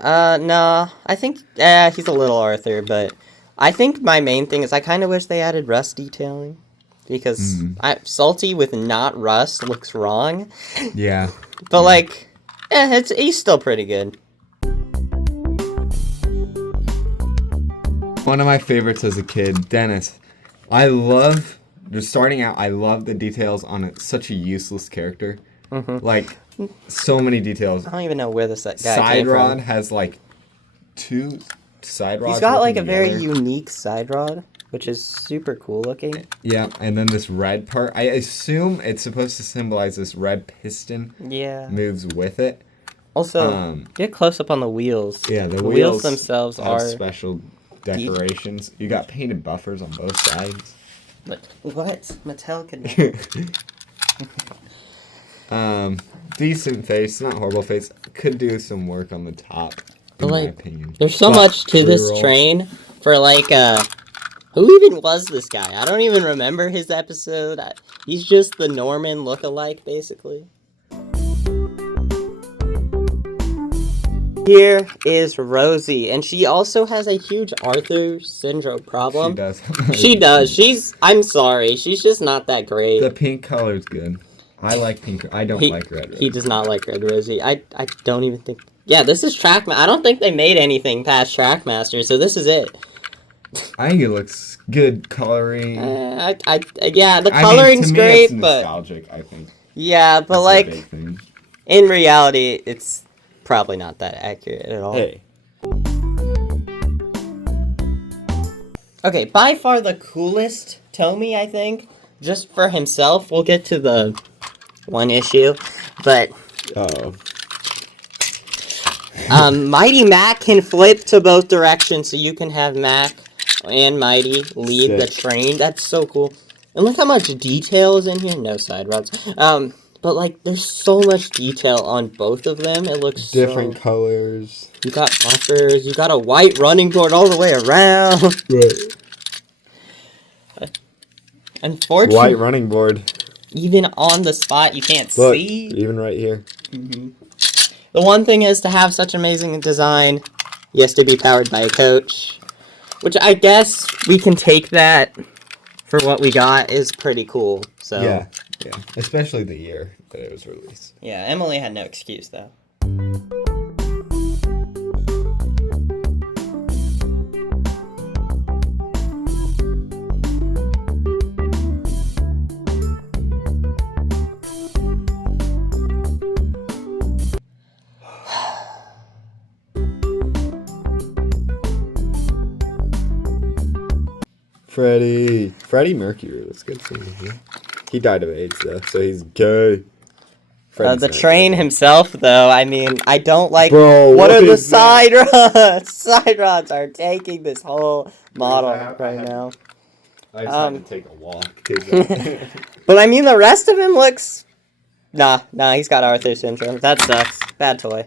No. I think, he's a little Arthur, but I think my main thing is I kind of wish they added rust detailing. Because Salty with not rust looks wrong. Yeah. But, like, he's still pretty good. One of my favorites as a kid, Dennis. I love the details on it. Such a useless character. Mm-hmm. Like, so many details. I don't even know where this guy side came rod from. has, like, 2 side rods. He's got, like, a together. very unique side rod, which is super cool looking. Yeah, and then this red part. I assume it's supposed to symbolize this red piston. Yeah. Moves with it. Also, get close up on the wheels. Yeah, the wheels themselves have are... special decorations. You got painted buffers on both sides. What? Mattel could Decent face, not horrible face. Could do some work on the top, in my opinion. There's so much to this train for, like, who even was this guy? I don't even remember his episode. He's just the Norman look-alike, basically. Here is Rosie, and she also has a huge Arthur syndrome problem. She does. She does. I'm sorry. She's just not that great. The pink color's good. I like pink. I don't like red Rosie. He does not like red Rosie. I don't even think... Yeah, this is Trackmaster. I don't think they made anything past Trackmaster, so this is it. I think it looks good coloring. Yeah, the coloring's great, it's nostalgic, I think. Yeah, but that's like, in reality, it's probably not that accurate at all. Hey. Okay, by far the coolest Tomy, I think, just for himself. We'll get to the one issue, but... Oh. Mighty Mac can flip to both directions, so you can have Mac and Mighty lead the train. That's so cool. And look how much detail is in here. No side rods. But like, there's so much detail on both of them. It looks different colors. You got buffers. You got a white running board all the way around. Right. Unfortunately, White running board. Even on the spot, you can't Look, see. even right here. Mm-hmm. The one thing is, to have such amazing design, he has to be powered by a coach. Which I guess we can take that for what we got is pretty cool. So yeah. Especially the year that it was released. Yeah, Emily had no excuse, though. Freddie Mercury. That's good for you. He died of AIDS though, so he's gay. The train himself, though, I mean, I don't like. Bro, what are the side rods? Side rods are taking this whole model right now. I just had to take a walk. But I mean, the rest of him looks. Nah, he's got Arthur syndrome. That sucks. Bad toy.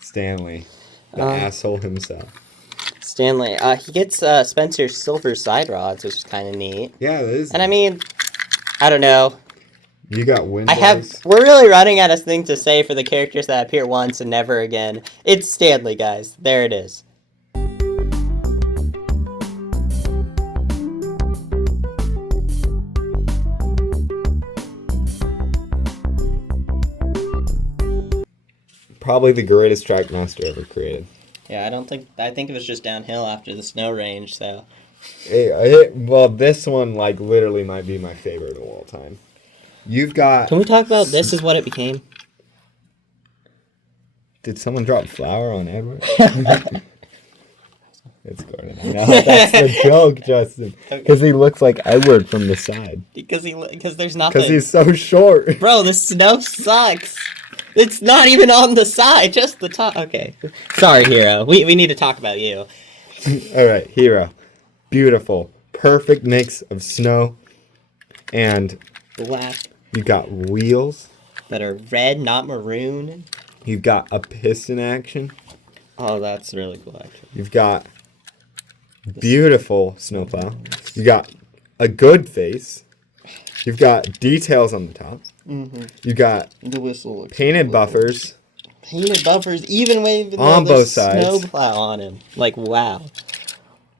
Stanley. The asshole himself. Stanley. He gets Spencer's silver side rods, which is kind of neat. Yeah, it is. And I mean, I don't know. You got windows. We're really running out of things to say for the characters that appear once and never again. It's Stanley, guys. There it is. Probably the greatest Trackmaster ever created. Yeah, I think it was just downhill after the snow range, so. Well, this one, like, literally might be my favorite of all time. You've got... Can we talk about this is what it became? Did someone drop flour on Edward? It's Gordon. No, that's the joke, Justin. Because he looks like Edward from the side. Because there's nothing. Because he's so short. Bro, the snow sucks. It's not even on the side, just the top. Okay. Sorry, Hiro. We need to talk about you. Alright, Hiro. Beautiful. Perfect mix of snow and black. You got wheels. That are red, not maroon. You've got a piston action. Oh, that's really cool, actually. You've got beautiful snowplow. You got a good face. You've got details on the top. Mm-hmm. You got the whistle painted buffers. Painted buffers, even on both sides. Snowplow on him. Like, wow.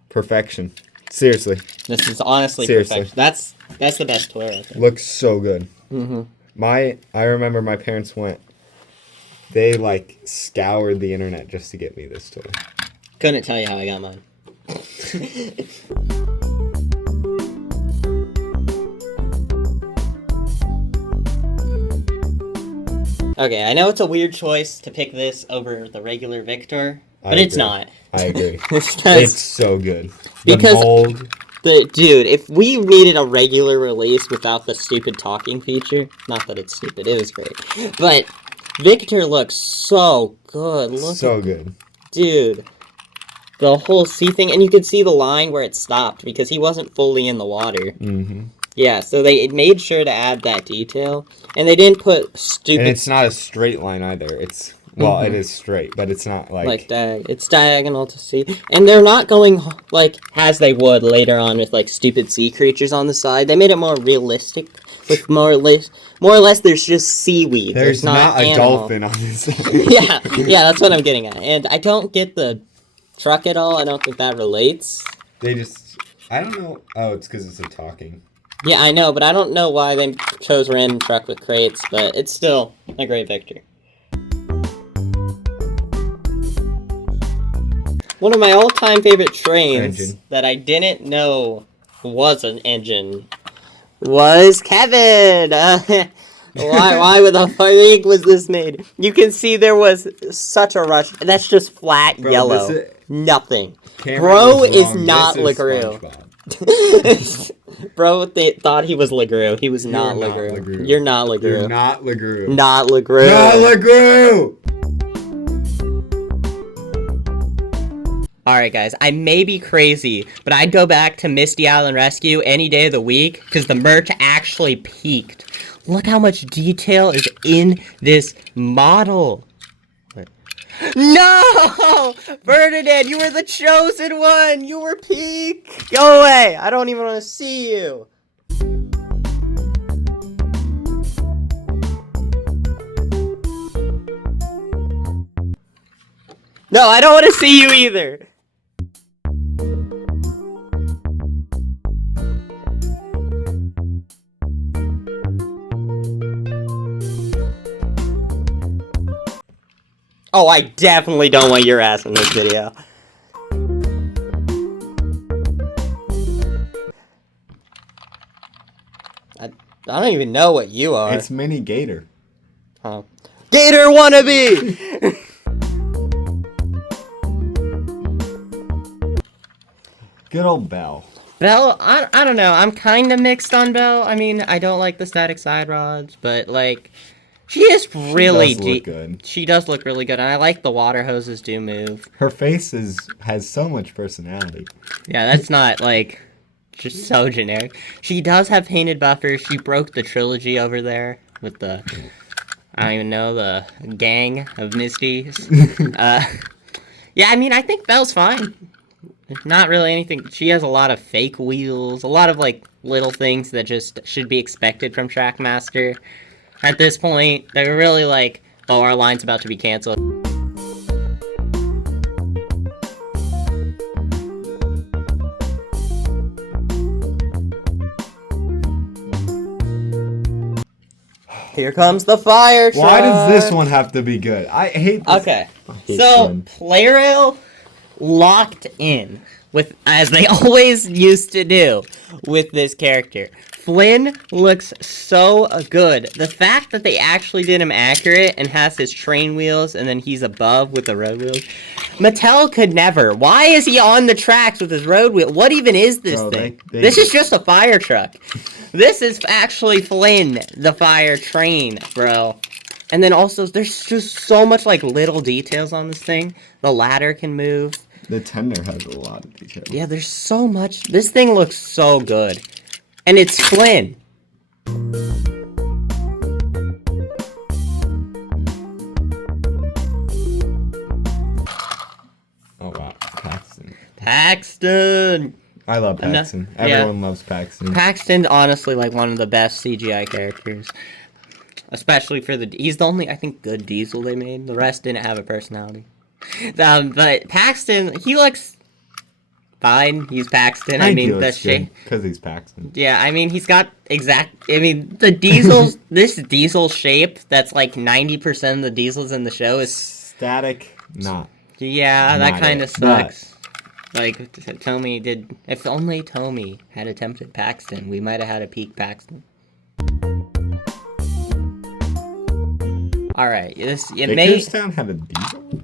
Perfection. Seriously. This is honestly perfection. That's the best toy right there. Looks so good. Mm-hmm. I remember my parents they like scoured the internet just to get me this toy. Couldn't tell you how I got mine. Okay, I know it's a weird choice to pick this over the regular Victor, but it's not. I agree. It's so good. Because the mold. Dude, if we needed a regular release without the stupid talking feature, not that it's stupid, it was great, but Victor looks so good. Good. Dude, the whole sea thing, and you could see the line where it stopped because he wasn't fully in the water. Mm-hmm. Yeah, so they made sure to add that detail, and they didn't put stupid... And it's not a straight line either. It's... Well, it is straight, but it's not like... it's diagonal to sea. And they're not going, like, as they would later on with, like, stupid sea creatures on the side. They made it more realistic, with more or less there's just seaweed. There's not a dolphin on this side. yeah, that's what I'm getting at. And I don't get the truck at all. I don't think that relates. They just... I don't know... Oh, it's because it's a talking... Yeah, I know, but I don't know why they chose random truck with crates, but it's still a great Victor. One of my all-time favorite trains that I didn't know was an engine was Kevin. Why with the freak was this made? You can see there was such a rush. That's just flat yellow. Nothing. Bro is not LaGrew. Bro, they thought he was LeGroux. He was not LeGroux. You're not LeGroux. You're not LeGroux. Not LeGroux. Not LeGroux! Alright, guys, I may be crazy, but I'd go back to Misty Island Rescue any day of the week because the merch actually peaked. Look how much detail is in this model. No! Ferdinand, you were the chosen one! You were peak! Go away! I don't even want to see you! No, I don't want to see you either! Oh, I definitely don't want your ass in this video. I don't even know what you are. It's Mini Gator. Oh. Gator wannabe! Good old Belle. Belle, I don't know. I'm kind of mixed on Belle. I mean, I don't like the static side rods, but, like, she is really She does look good. She does look really good, and I like the water hoses do move. Her face has so much personality. Yeah, that's not, like, just so generic. She does have painted buffers. She broke the trilogy over there with the, I don't even know, the gang of Misties. Yeah, I mean, I think Belle's fine. Not really anything. She has a lot of fake wheels, a lot of, like, little things that just should be expected from Trackmaster. At this point, they're really like, oh, our line's about to be canceled. Here comes the fire truck. Why does this one have to be good? I hate this. Okay, I hate so Flynn. Play Rail locked in with, as they always used to do with this character. Flynn looks so good. The fact that they actually did him accurate and has his train wheels and then he's above with the road wheels. Mattel could never. Why is he on the tracks with his road wheel? What even is this thing? This is just a fire truck. This is actually Flynn, the fire train, bro. And then also, there's just so much, like, little details on this thing. The ladder can move. The tender has a lot of detail. Yeah, there's so much. This thing looks so good. And it's Flynn. Oh, wow. Paxton. Paxton! I love Paxton. Everyone loves Paxton. Paxton's honestly, like, one of the best CGI characters. Especially for he's the only, I think, good diesel they made. The rest didn't have a personality. But Paxton, he looks fine. He's Paxton. I mean, the shape. Because he's Paxton. Yeah, I mean, he's got I mean, the diesels, this diesel shape that's like 90% of the diesels in the show is static. Not. Yeah, that kind of sucks. But Like, if only Toby had attempted Paxton, we might have had a peak Paxton. Alright, Victorstown have a diesel?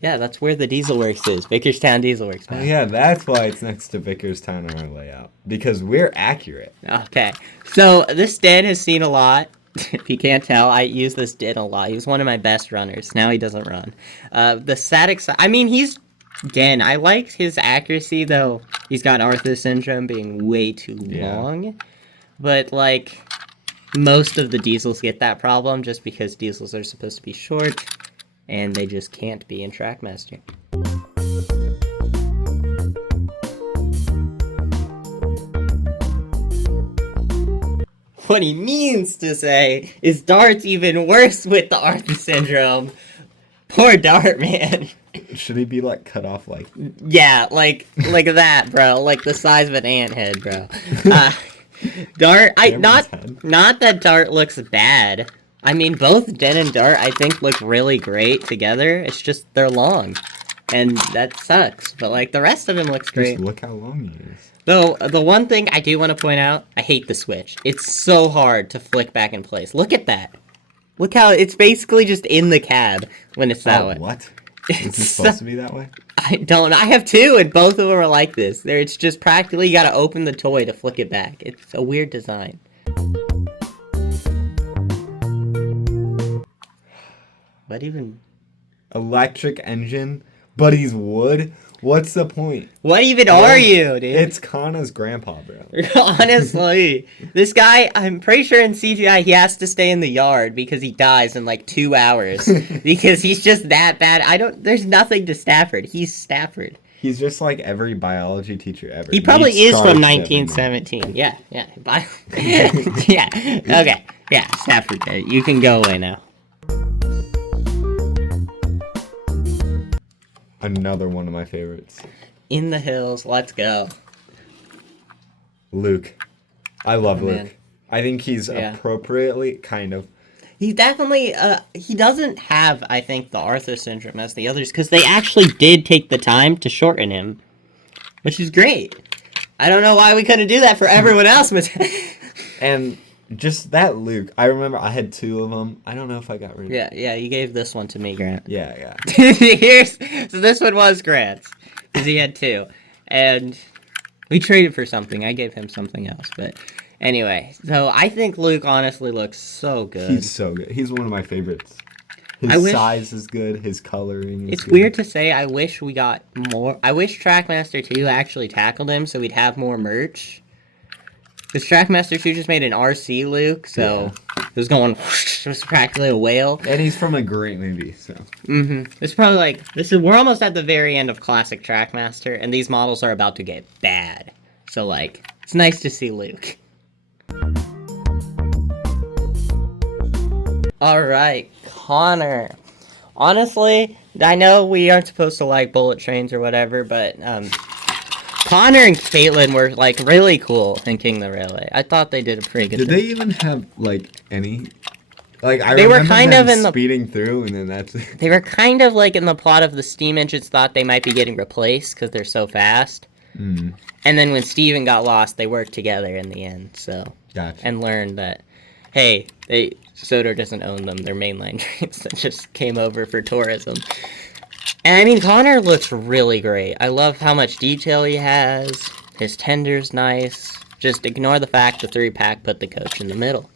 Yeah, that's where the Diesel Works is. Victorstown Diesel Works. Oh yeah, that's why it's next to Victorstown on our layout. Because we're accurate. Okay, so this Den has seen a lot. If you can't tell, I use this Den a lot. He was one of my best runners. Now he doesn't run. The static side, I mean, he's Den. I like his accuracy, though he's got Arthur syndrome being way too long. But, like, most of the diesels get that problem just because diesels are supposed to be short, and they just can't be in Trackmaster. What he means to say is Dart's even worse with the Arthur syndrome. Poor Dart, man. Should he be, like, cut off, like... Yeah, like that, bro. Like the size of an ant head, bro. Dart, not that Dart looks bad. I mean, both Den and Dart, I think, look really great together. It's just they're long, and that sucks. But, like, the rest of him looks great. Just look how long he is. Though, the one thing I do want to point out, I hate the switch. It's so hard to flick back in place. Look at that. Look how it's basically just in the cab when it's that way. What? Is it supposed to be that way? I don't. I have two, and both of them are like this. It's just practically you gotta open the toy to flick it back. It's a weird design. What even? Electric engine, but he's wood? What's the point? What even are you, dude? It's Kana's grandpa, bro. Honestly, this guy, I'm pretty sure in CGI he has to stay in the yard because he dies in like 2 hours. Because he's just that bad. There's nothing to Stafford. He's Stafford. He's just like every biology teacher ever. He probably is from 1917. Yeah. Yeah. Okay. Yeah, Stafford. You can go away now. Another one of my favorites. In the hills, let's go. Luke. I love Luke. Man. I think he's appropriately, kind of. He definitely, he doesn't have, I think, the Arthur syndrome as the others, because they actually did take the time to shorten him, which is great. I don't know why we couldn't do that for everyone else, but... And just that Luke, I remember I had 2 of them. I don't know if I got rid of it. Yeah, you gave this one to me, Grant. Yeah. So this one was Grant's, because he had 2. And we traded for something. I gave him something else, but anyway. So I think Luke honestly looks so good. He's so good. He's one of my favorites. His size is good. His coloring is It's good. weird to say. I wish we got more. I wish Trackmaster 2 actually tackled him so we'd have more merch. Because Trackmaster 2 just made an RC Luke, so it was going whoosh, it was practically a whale. And he's from a great movie, so. It's probably like, we're almost at the very end of classic Trackmaster, and these models are about to get bad. So, like, it's nice to see Luke. Alright, Connor. Honestly, I know we aren't supposed to like bullet trains or whatever, but, Connor and Caitlin were, like, really cool in King the Railway. I thought they did a pretty good job. Did they even have, like, any... Like, I They were remember kind them of in the... speeding through, and then that's it. They were kind of, like, in the plot of the steam engines thought they might be getting replaced because they're so fast. Mm. And then when Steven got lost, they worked together in the end, so... Gotcha. And learned that, hey, Sodor doesn't own them. They're mainline trains that just came over for tourism. And I mean, Connor looks really great. I love how much detail he has. His tender's nice. Just ignore the fact the 3-pack put the coach in the middle.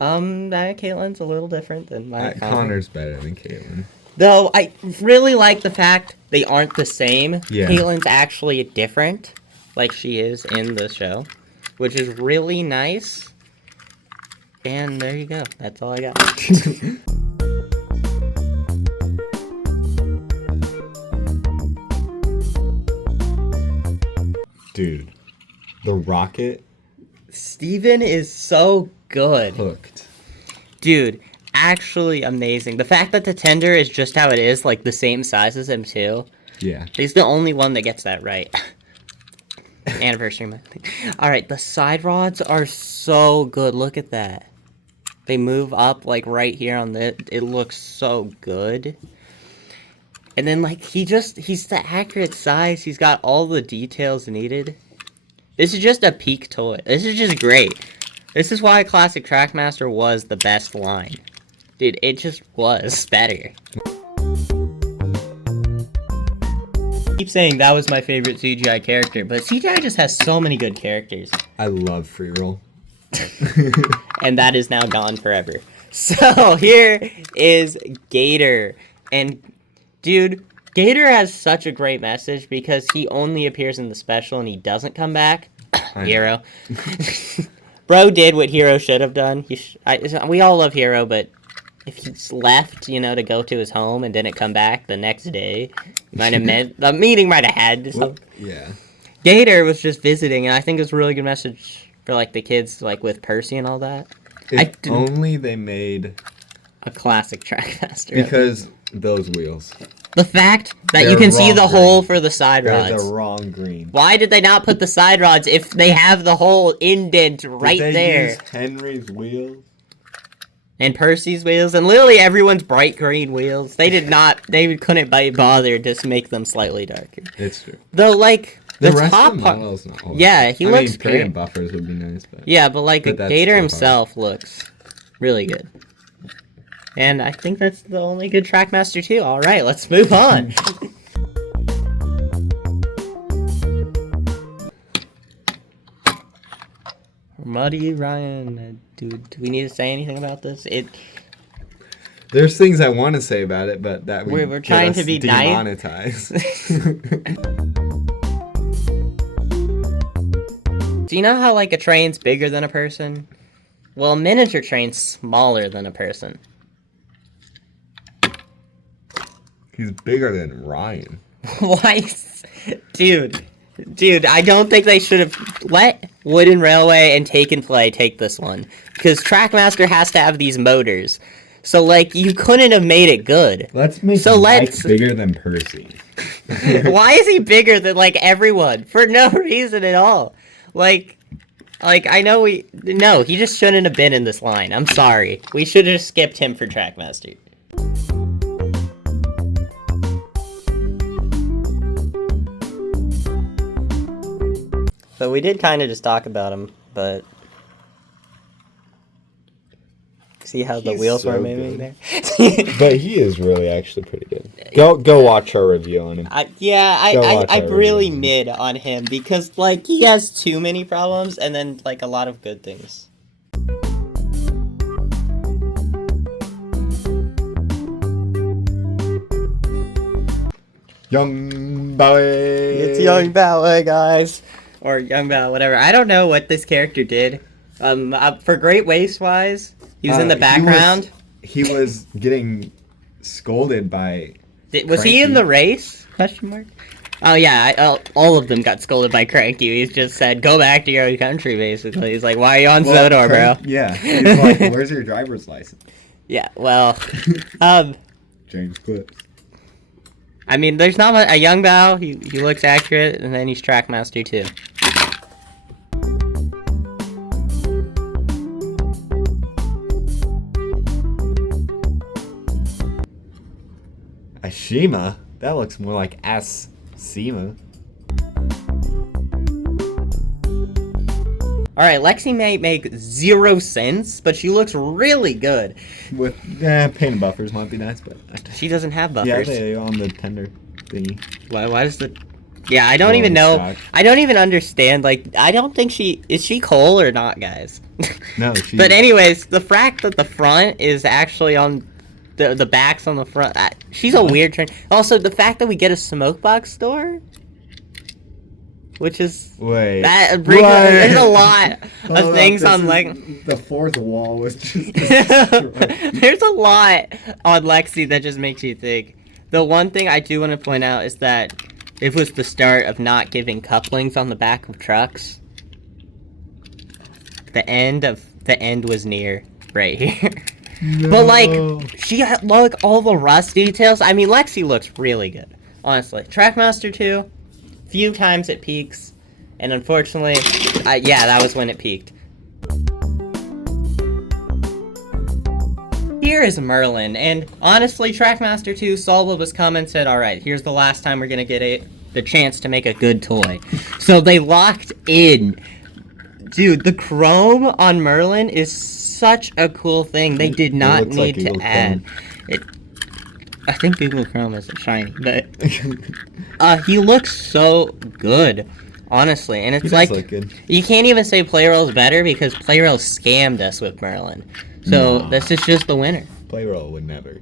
Caitlin's a little different than my Connor's better than Caitlin. Though, I really like the fact they aren't the same. Yeah. Caitlin's actually different, like she is in the show, which is really nice. And there you go. That's all I got. Dude, the rocket Steven is so good. hooked. Dude, actually amazing. The fact that the tender is just how it is, like the same size as him too. Yeah. He's the only one that gets that right. Anniversary month. Alright, the side rods are so good. Look at that. They move up like right here on the... It looks so good. And then like he's the accurate size. He's got all the details needed. This is just a peak toy. This is just great. This is why Classic Trackmaster was the best line. Dude, it just was better. I keep saying that was my favorite CGI character, but CGI just has so many good characters. I love free roll. And that is now gone forever. So here is Gator. And dude, Gator has such a great message because he only appears in the special and he doesn't come back. Hiro. Bro did what Hiro should have done. We all love Hiro, but if he's left, to go to his home and didn't come back the next day, the meeting might have had something. Yeah. Gator was just visiting, and I think it's a really good message for like the kids, like with Percy and all that. If only they made a classic Trackmaster. Because those wheels. The fact that They're you can see the wrong hole green. for the side rods. They're the wrong green. Why did they not put the side rods if they have the whole indent right Did they there? use Henry's wheels? And Percy's wheels, and literally everyone's bright green wheels. They couldn't bother to make them slightly darker. It's true. Though, like, The the rest top of the part. model's not horrible. Yeah, he looks paint great. buffers would be nice, but Yeah, but like But that's Gator too himself looks Really good. And I think that's the only good Trackmaster 2. Alright, let's move on. Muddy Ryan, do we need to say anything about this? There's things I want to say about it, but that would we're get trying us to be demonetized. Do you know how like a train's bigger than a person? Well, a miniature train's smaller than a person. He's bigger than Ryan. Why? Dude, I don't think they should have let Wooden Railway and Take and Play take this one. Because Trackmaster has to have these motors. So, like, you couldn't have made it good. Let's make Mike bigger than Percy. Why is he bigger than, like, everyone? For no reason at all. Like, I know no, he just shouldn't have been in this line. I'm sorry. We should have skipped him for Trackmaster. So we did kind of just talk about him, but see how the wheels were moving there? But he is really actually pretty good. Go watch our review on him. I'm really mid on him because, like, he has too many problems and then, like, a lot of good things. Young Ballet. It's Young Ballet, guys. Or Young Ballet, whatever. I don't know what this character did. For Great Waste-wise, he was in the background. He was getting scolded by... Was he in the race? Question mark. Oh yeah, all of them got scolded by Cranky. He's just said, "Go back to your own country." Basically, he's like, "Why are you on Sodor, bro?" Yeah, he's like, "Where's your driver's license?" Yeah, well, James Clips. I mean, there's not a Young Bao. He looks accurate, and then he's Trackmaster too. Ashima? That looks more like Ashima. Alright, Lexi may make 0 sense, but she looks really good. With paint buffers might be nice, but... She doesn't have buffers. Yeah, they're on the tender thingy. Why does the... Yeah, I don't even know. Stock. I don't even understand, like, I don't think she... Is she coal or not, guys? No, she... But anyways, the fact that the front is actually on... The back's on the front. She's a weird train. Also, the fact that we get a smoke box store... Which is... Wait. There's a lot of things on Lexi. The fourth wall was just... There's a lot on Lexi that just makes you think. The one thing I do want to point out is that it was the start of not giving couplings on the back of trucks. The end was near right here. No. But like, she had, look, all the rust details. I mean, Lexi looks really good, honestly. Trackmaster 2, few times it peaks, and unfortunately, yeah, that was when it peaked. Here is Merlin, and honestly, Trackmaster 2 saw what was coming and said, alright, here's the last time we're gonna get the chance to make a good toy. So they locked in. Dude, the chrome on Merlin is such a cool thing. They did not need to add it. I think Google Chrome is shiny, but he looks so good, honestly. And it's like you can't even say Playroll's better because Playroll scammed us with Merlin. So this is just the winner. Playroll would never.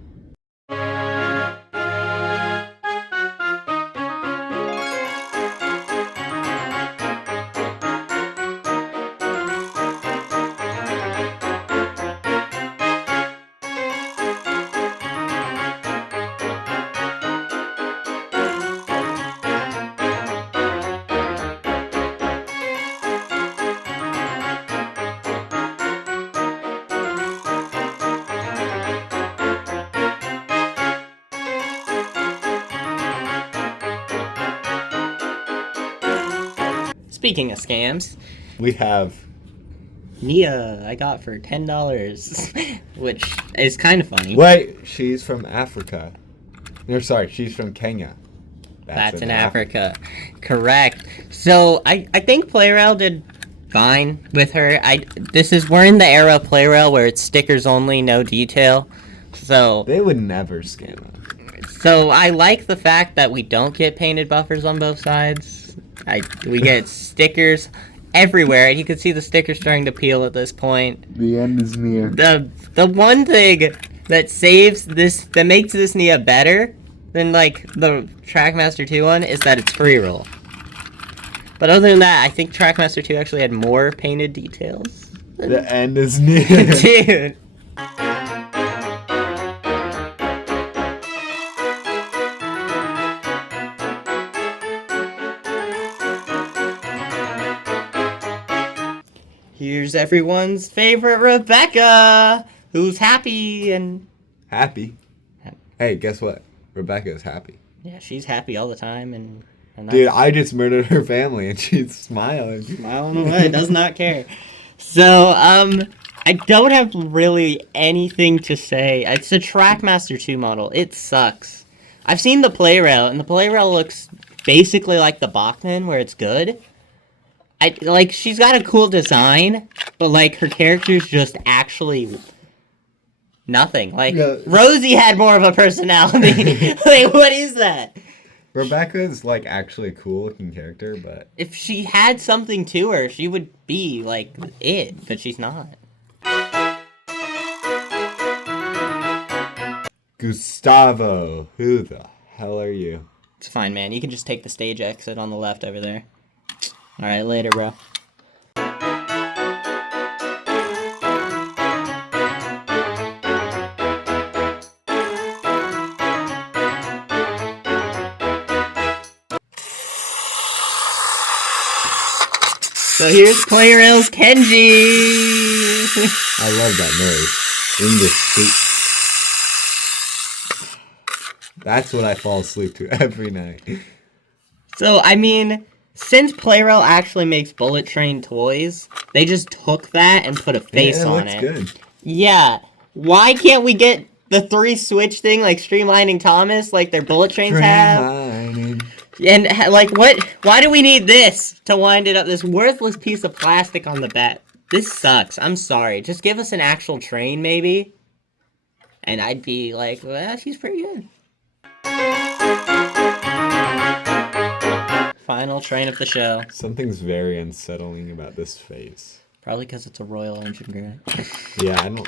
Speaking of scams, we have Nia I got for $10, which is kind of funny. Wait, she's from Africa. No, sorry, she's from Kenya. That's in Africa. Correct. So I think Playrail did fine with her. We're in the era of Playrail where it's stickers only, no detail. So They would never scan them. So I like the fact that we don't get painted buffers on both sides. We get stickers everywhere, and you can see the stickers starting to peel at this point. The end is near. The one thing that makes this Nia better than like the Trackmaster 2 one is that it's free roll. But other than that, I think Trackmaster 2 actually had more painted details. The end is near. Dude. Here's everyone's favorite Rebecca, who's happy and... Happy? Hey, guess what? Rebecca's happy. Yeah, she's happy all the time, and dude, I just murdered her family, and she's smiling. Smiling away, does not care. So, I don't have really anything to say. It's a Trackmaster 2 model. It sucks. I've seen the Playrail, and the Playrail looks basically like the Bachman, where it's good. She's got a cool design, but, like, her character's just actually nothing. Like, yeah. Rosie had more of a personality. Like, what is that? Rebecca's, like, actually a cool-looking character, but... If she had something to her, she would be, like, it, but she's not. Gustavo, who the hell are you? It's fine, man. You can just take the stage exit on the left over there. Alright, later, bro. So here's Playrail's Kenji! I love that noise. In the sleep. That's what I fall asleep to every night. So, I mean... Since Playrail actually makes bullet train toys, they just took that and put a face on it. Good. Yeah. Why can't we get the 3-switch thing like Streamlining Thomas like their bullet trains have? And like what? Why do we need this to wind it up? This worthless piece of plastic on the back. This sucks. I'm sorry. Just give us an actual train maybe. And I'd be like, well, she's pretty good. Final train of the show. Something's very unsettling about this face. Probably because it's a Royal Engine Grant. Yeah, I don't...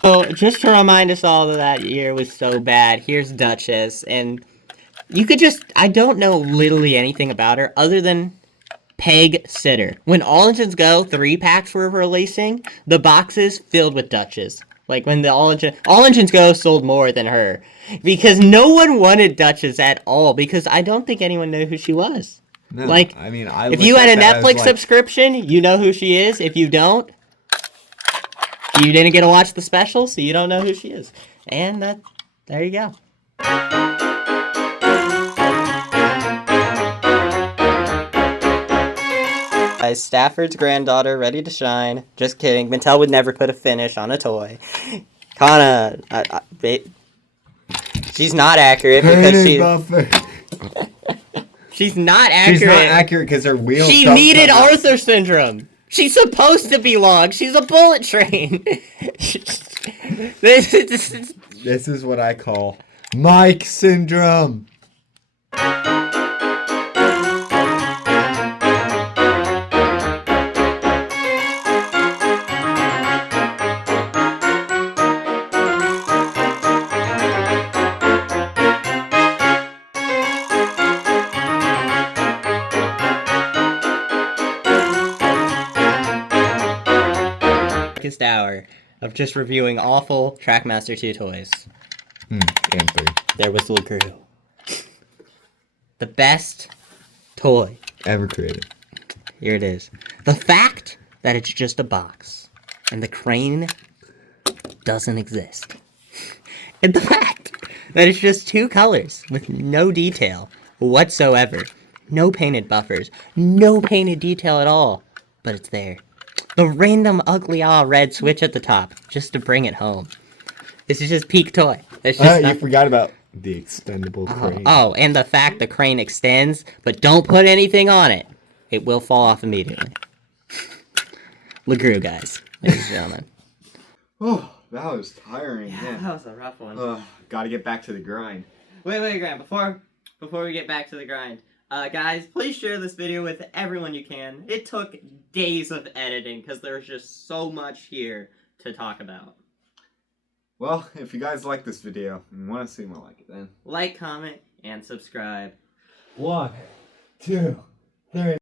So, just to remind us all that year was so bad, here's Duchess, and you could just... I don't know literally anything about her other than Peg Sitter. When All Engines Go 3-packs were releasing, the boxes filled with Duchess. Like, when the All Engines Go sold more than her. Because no one wanted Duchess at all, because I don't think anyone knew who she was. No, like, I mean, if you had a Netflix subscription, you know who she is. If you don't, you didn't get to watch the special, so you don't know who she is. And there you go. Stafford's granddaughter, ready to shine. Just kidding. Mattel would never put a finish on a toy. Kana, she's not accurate because she's not accurate. She's not accurate because her wheels. She needed Arthur syndrome. She's supposed to be long. She's a bullet train. This is what I call Mike syndrome. Hour of just reviewing awful Trackmaster 2 toys. And 3. There was Lagru. The best toy ever created. Here it is. The fact that it's just a box and the crane doesn't exist. And the fact that it's just 2 colors with no detail whatsoever. No painted buffers. No painted detail at all. But it's there. The random ugly red switch at the top, just to bring it home. This is just peak toy. It's just you forgot about the extendable crane. Oh, and the fact the crane extends, but don't put anything on it. It will fall off immediately. LaGrew, guys, ladies and gentlemen. Oh, that was tiring. Yeah, Man. that was a rough one. Gotta get back to the grind. Wait, Graham. Before we get back to the grind, guys, please share this video with everyone you can. It took days of editing because there's just so much here to talk about. Well, if you guys like this video and want to see more like it, then Like, comment, and subscribe. 1, 2, 3.